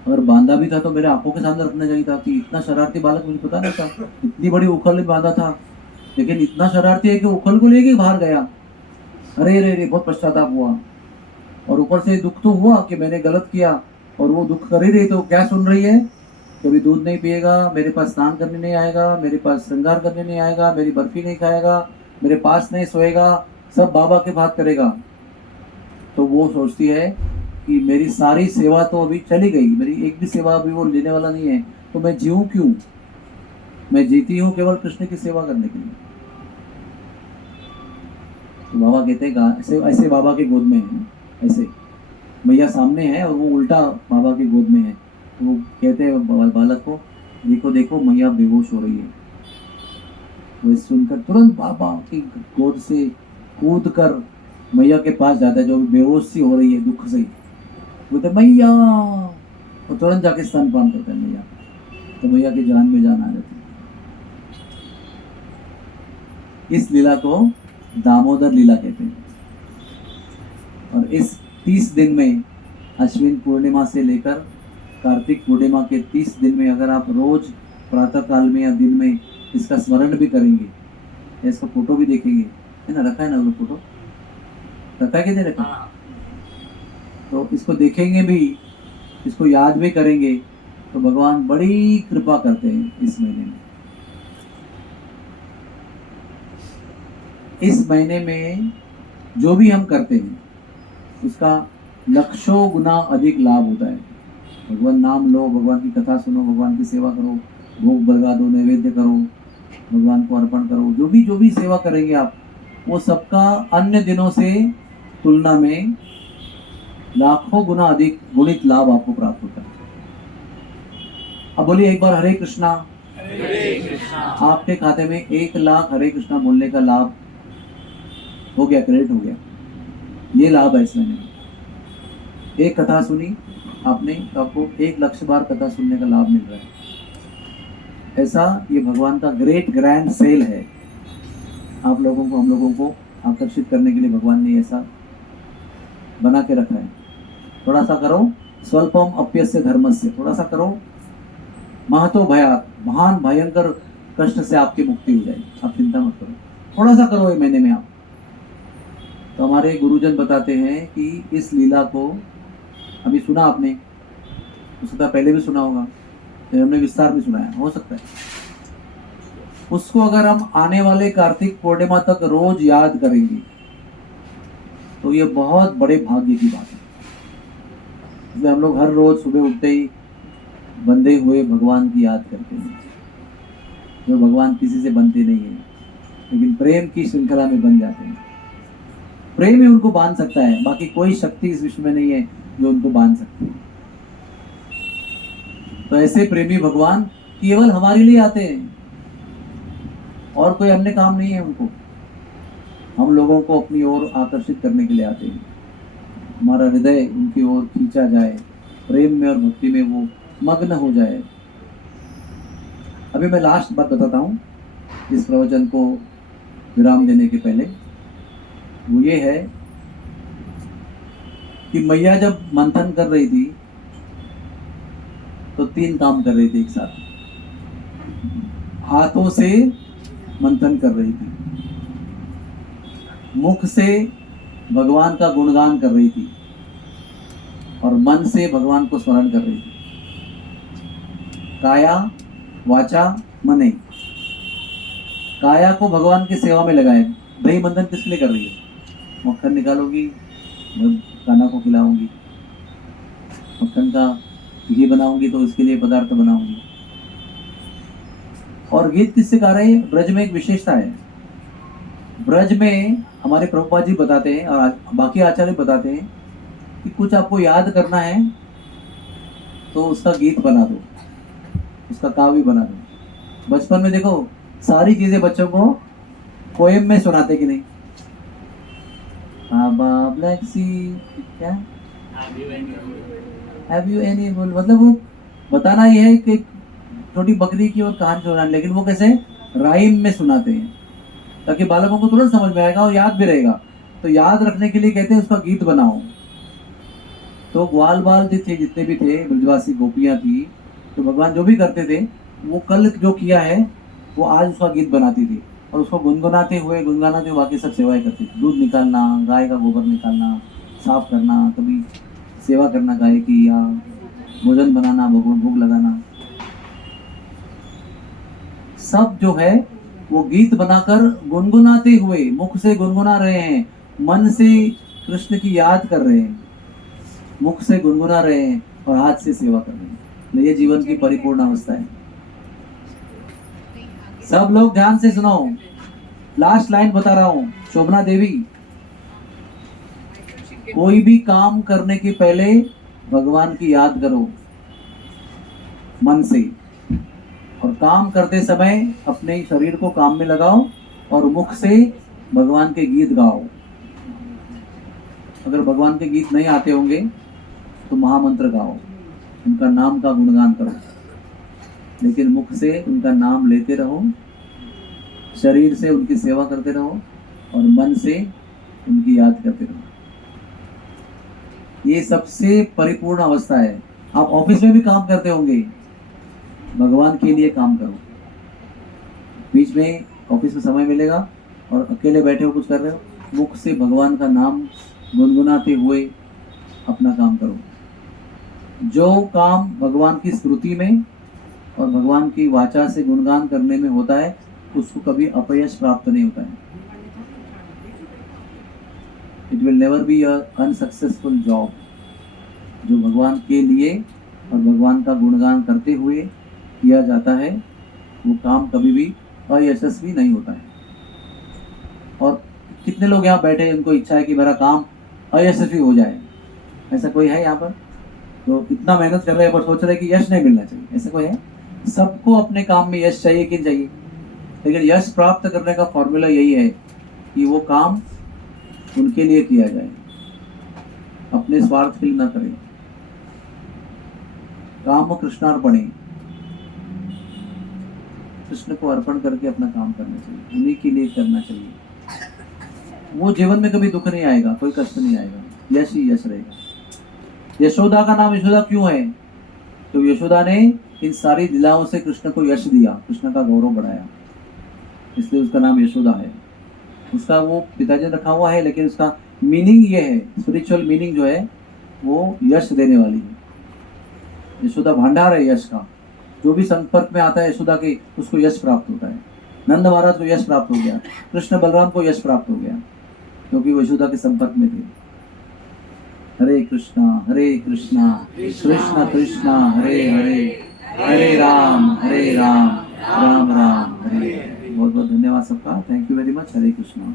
अगर बांधा भी था तो मेरे आंखों के सामने रखना चाहिए था कि इतना शरारती बालक, मुझे पता नहीं था। इतनी बड़ी उखल में बांधा था, लेकिन इतना शरारती है कि उखल को लेके बाहर गया। अरे रे रे, बहुत पश्चाताप हुआ। और ऊपर से दुख तो हुआ कि मैंने गलत किया, और वो दुख कर ही रही तो क्या सुन रही है? कभी दूध नहीं पिएगा, मेरे पास स्नान करने नहीं आएगा, मेरे पास श्रृंगार करने नहीं आएगा, मेरी बर्फी नहीं खाएगा, मेरे पास नहीं सोएगा, सब बाबा के बात करेगा। तो वो सोचती है कि मेरी सारी सेवा तो अभी चली गई, मेरी एक भी सेवा अभी वो लेने वाला नहीं है, तो मैं जीऊँ क्यों? मैं जीती हूँ केवल कृष्ण की सेवा करने के लिए। तो बाबा कहते हैं ऐसे ऐसे बाबा के गोद में है, ऐसे मैया सामने है और वो उल्टा बाबा की गोद में है। तो वो कहते हैं बालक को, देखो देखो मैया बेहोश हो रही है। वो सुनकर तुरंत बाबा की गोद से कूद कर मैया के पास जाता है, जो बेहोश सी हो रही है दुख से। वो तो मैया, वो तुरंत जाके स्तनपान करता है मैया, तो मैया की जान में जान आ जाती है। इस लीला को दामोदर लीला कहते हैं। और इस 30 दिन में, अश्विन पूर्णिमा से लेकर कार्तिक पूर्णिमा के 30 दिन में, अगर आप रोज प्रातः काल में या दिन में इसका स्मरण भी करेंगे, या इसका फोटो भी देखेंगे, है ना, रखा है ना वो फोटो, रखा है कि नहीं रखा? तो इसको देखेंगे भी, इसको याद भी करेंगे, तो भगवान बड़ी कृपा करते हैं इस महीने में। इस महीने में जो भी हम करते हैं उसका लक्षों गुना अधिक लाभ होता है। भगवान नाम लो, भगवान की कथा सुनो, भगवान की सेवा करो, भोग लगा दो, नैवेद्य करो, भगवान को अर्पण करो, जो भी सेवा करेंगे आप, वो सबका अन्य दिनों से तुलना में लाखों गुना अधिक गुणित लाभ आपको प्राप्त होता है। अब बोलिए एक बार हरे कृष्णा। आपके खाते में 1,00,000 हरे कृष्णा बोलने का लाभ हो गया, क्रेडिट हो गया। ये लाभ है इसमें। एक कथा सुनी आपने तो आपको 1,00,000 बार कथा सुनने का लाभ मिल रहा है। ऐसा ये भगवान का ग्रेट ग्रैंड सेल है। आप लोगों को, हम लोगों को आकर्षित करने के लिए भगवान ने ऐसा बना के रखा है। थोड़ा सा करो स्वल्पम अप्यस्य धर्मस्य, थोड़ा सा करो महतो भयात, महान भयंकर कष्ट से आपकी मुक्ति हो जाएगी। आप चिंता मत करो, थोड़ा सा करो ये महीने में आप। तो हमारे गुरुजन बताते हैं कि इस लीला को अभी सुना आपने, हो सकता है पहले भी सुना होगा, तो हमने विस्तार भी सुनाया, हो सकता है उसको अगर हम आने वाले कार्तिक पूर्णिमा तक रोज याद करेंगे तो ये बहुत बड़े भाग्य की बात है। इसलिए हम लोग हर रोज सुबह उठते ही बंधे हुए भगवान की याद करते हैं। जो भगवान किसी से बनते नहीं है, लेकिन प्रेम की श्रृंखला में बन जाते हैं। प्रेम ही उनको बांध सकता है, बाकी कोई शक्ति इस विश्व में नहीं है जो उनको बांध सकती है। तो ऐसे प्रेमी भगवान केवल हमारे लिए आते हैं, और कोई अन्य काम नहीं है उनको। हम लोगों को अपनी ओर आकर्षित करने के लिए आते हैं। हमारा हृदय उनकी ओर खींचा जाए, प्रेम में और भक्ति में वो मग्न हो जाए। अभी मैं लास्ट बात बताता हूँ इस प्रवचन को विराम देने के पहले। वो ये है कि मैया जब मंथन कर रही थी तो 3 काम कर रही थी एक साथ। हाथों से मंथन कर रही थी, मुख से भगवान का गुणगान कर रही थी, और मन से भगवान को स्मरण कर रही थी। काया वाचा मने। काया को भगवान की सेवा में लगाए। दही मंथन किस लिए कर रही है? मक्खन निकालोगी, कान्हा को खिलाऊंगी, मक्खन का घी बनाऊंगी तो इसके लिए पदार्थ बनाऊंगी। और गीत किससे गा रहे हैं? ब्रज में एक विशेषता है। ब्रज में हमारे प्रभुपाद जी बताते हैं और बाकी आचार्य बताते हैं कि कुछ आपको याद करना है तो उसका गीत बना दो, उसका काव्य बना दो। बचपन में देखो सारी चीजें बच्चों को पोएम में सुनाते कि नहीं? ब्लैक सी क्या, हैव यू एनी, मतलब वो बताना ही है कि छोटी बकरी की और कहानी सुनाना, लेकिन वो कैसे राइम में सुनाते हैं ताकि बालकों को तुरंत समझ में आएगा और याद भी रहेगा। तो याद रखने के लिए कहते हैं उसका गीत बनाओ। तो ग्वाल बाल थे, जितने भी थे, ब्रजवासी गोपियां थी, तो भगवान जो भी करते थे वो कल जो किया है वो आज उसका गीत बनाती थी, और उसको गुनगुनाते हुए बाकी सब सेवाएं करती थी। दूध निकालना, गाय का गोबर निकालना, साफ करना, कभी सेवा करना गाय की, या भोजन बनाना, भोग लगाना, सब जो है वो गीत बनाकर गुनगुनाते हुए, मुख से गुनगुना रहे हैं, मन से कृष्ण की याद कर रहे हैं, मुख से गुनगुना रहे हैं और हाथ से सेवा कर रहे हैं। तो ये जीवन की परिपूर्ण अवस्था है। सब लोग ध्यान से सुनो, लास्ट लाइन बता रहा हूं। शोभना देवी, कोई भी काम करने के पहले भगवान की याद करो मन से, और काम करते समय अपने शरीर को काम में लगाओ और मुख से भगवान के गीत गाओ। अगर भगवान के गीत नहीं आते होंगे तो महामंत्र गाओ, उनका नाम का गुणगान करो, लेकिन मुख से उनका नाम लेते रहो, शरीर से उनकी सेवा करते रहो और मन से उनकी याद करते रहो। ये सबसे परिपूर्ण अवस्था है। आप ऑफिस में भी काम करते होंगे, भगवान के लिए काम करो। बीच में ऑफिस में समय मिलेगा और अकेले बैठे हो, कुछ कर रहे हो, मुख से भगवान का नाम गुनगुनाते हुए अपना काम करो। जो काम भगवान की स्मृति में और भगवान की वाचा से गुणगान करने में होता है उसको कभी अपयश प्राप्त नहीं होता है। It will never be a unsuccessful job. जो भगवान के लिए और भगवान का गुणगान करते हुए किया जाता है वो काम कभी भी अयशस्वी नहीं होता है। और कितने लोग यहाँ बैठे उनको इच्छा है कि मेरा काम अयशस्वी हो जाए? ऐसा कोई है यहाँ पर? तो इतना मेहनत कर रहे हैं पर सोच रहे हैं कि यश नहीं मिलना चाहिए, ऐसा कोई है? सबको अपने काम में यश चाहिए कि नहीं चाहिए? लेकिन यश प्राप्त करने का फॉर्मूला यही है कि वो काम उनके लिए किया जाए, अपने स्वार्थ के लिए ना करें। काम कृष्णार्पणे, कृष्ण को अर्पण करके अपना काम करना चाहिए, उन्हीं के लिए करना चाहिए। वो जीवन में कभी दुख नहीं आएगा, कोई कष्ट नहीं आएगा, यश ही यश रहेगा। यशोदा का नाम यशोदा क्यों है? तो यशोदा ने इन सारी लीलाओं से कृष्ण को यश दिया, कृष्ण का गौरव बढ़ाया, इसलिए उसका नाम यशोदा है। उसका वो पिताजी ने रखा हुआ है, लेकिन उसका मीनिंग ये है, स्पिरिचुअल मीनिंग जो है वो यश देने वाली है। यशोदा भंडार है यश का, जो भी संपर्क में आता है यशोदा के, उसको यश प्राप्त होता है। नंद महाराज को यश प्राप्त हो गया, कृष्ण बलराम को यश प्राप्त हो गया, क्योंकि वो यशोदा के संपर्क में थे। हरे कृष्णा कृष्ण कृष्ण हरे हरे, हरे राम राम राम हरे हरे। बहुत बहुत धन्यवाद सबका, thank you very much. Hare Krishna.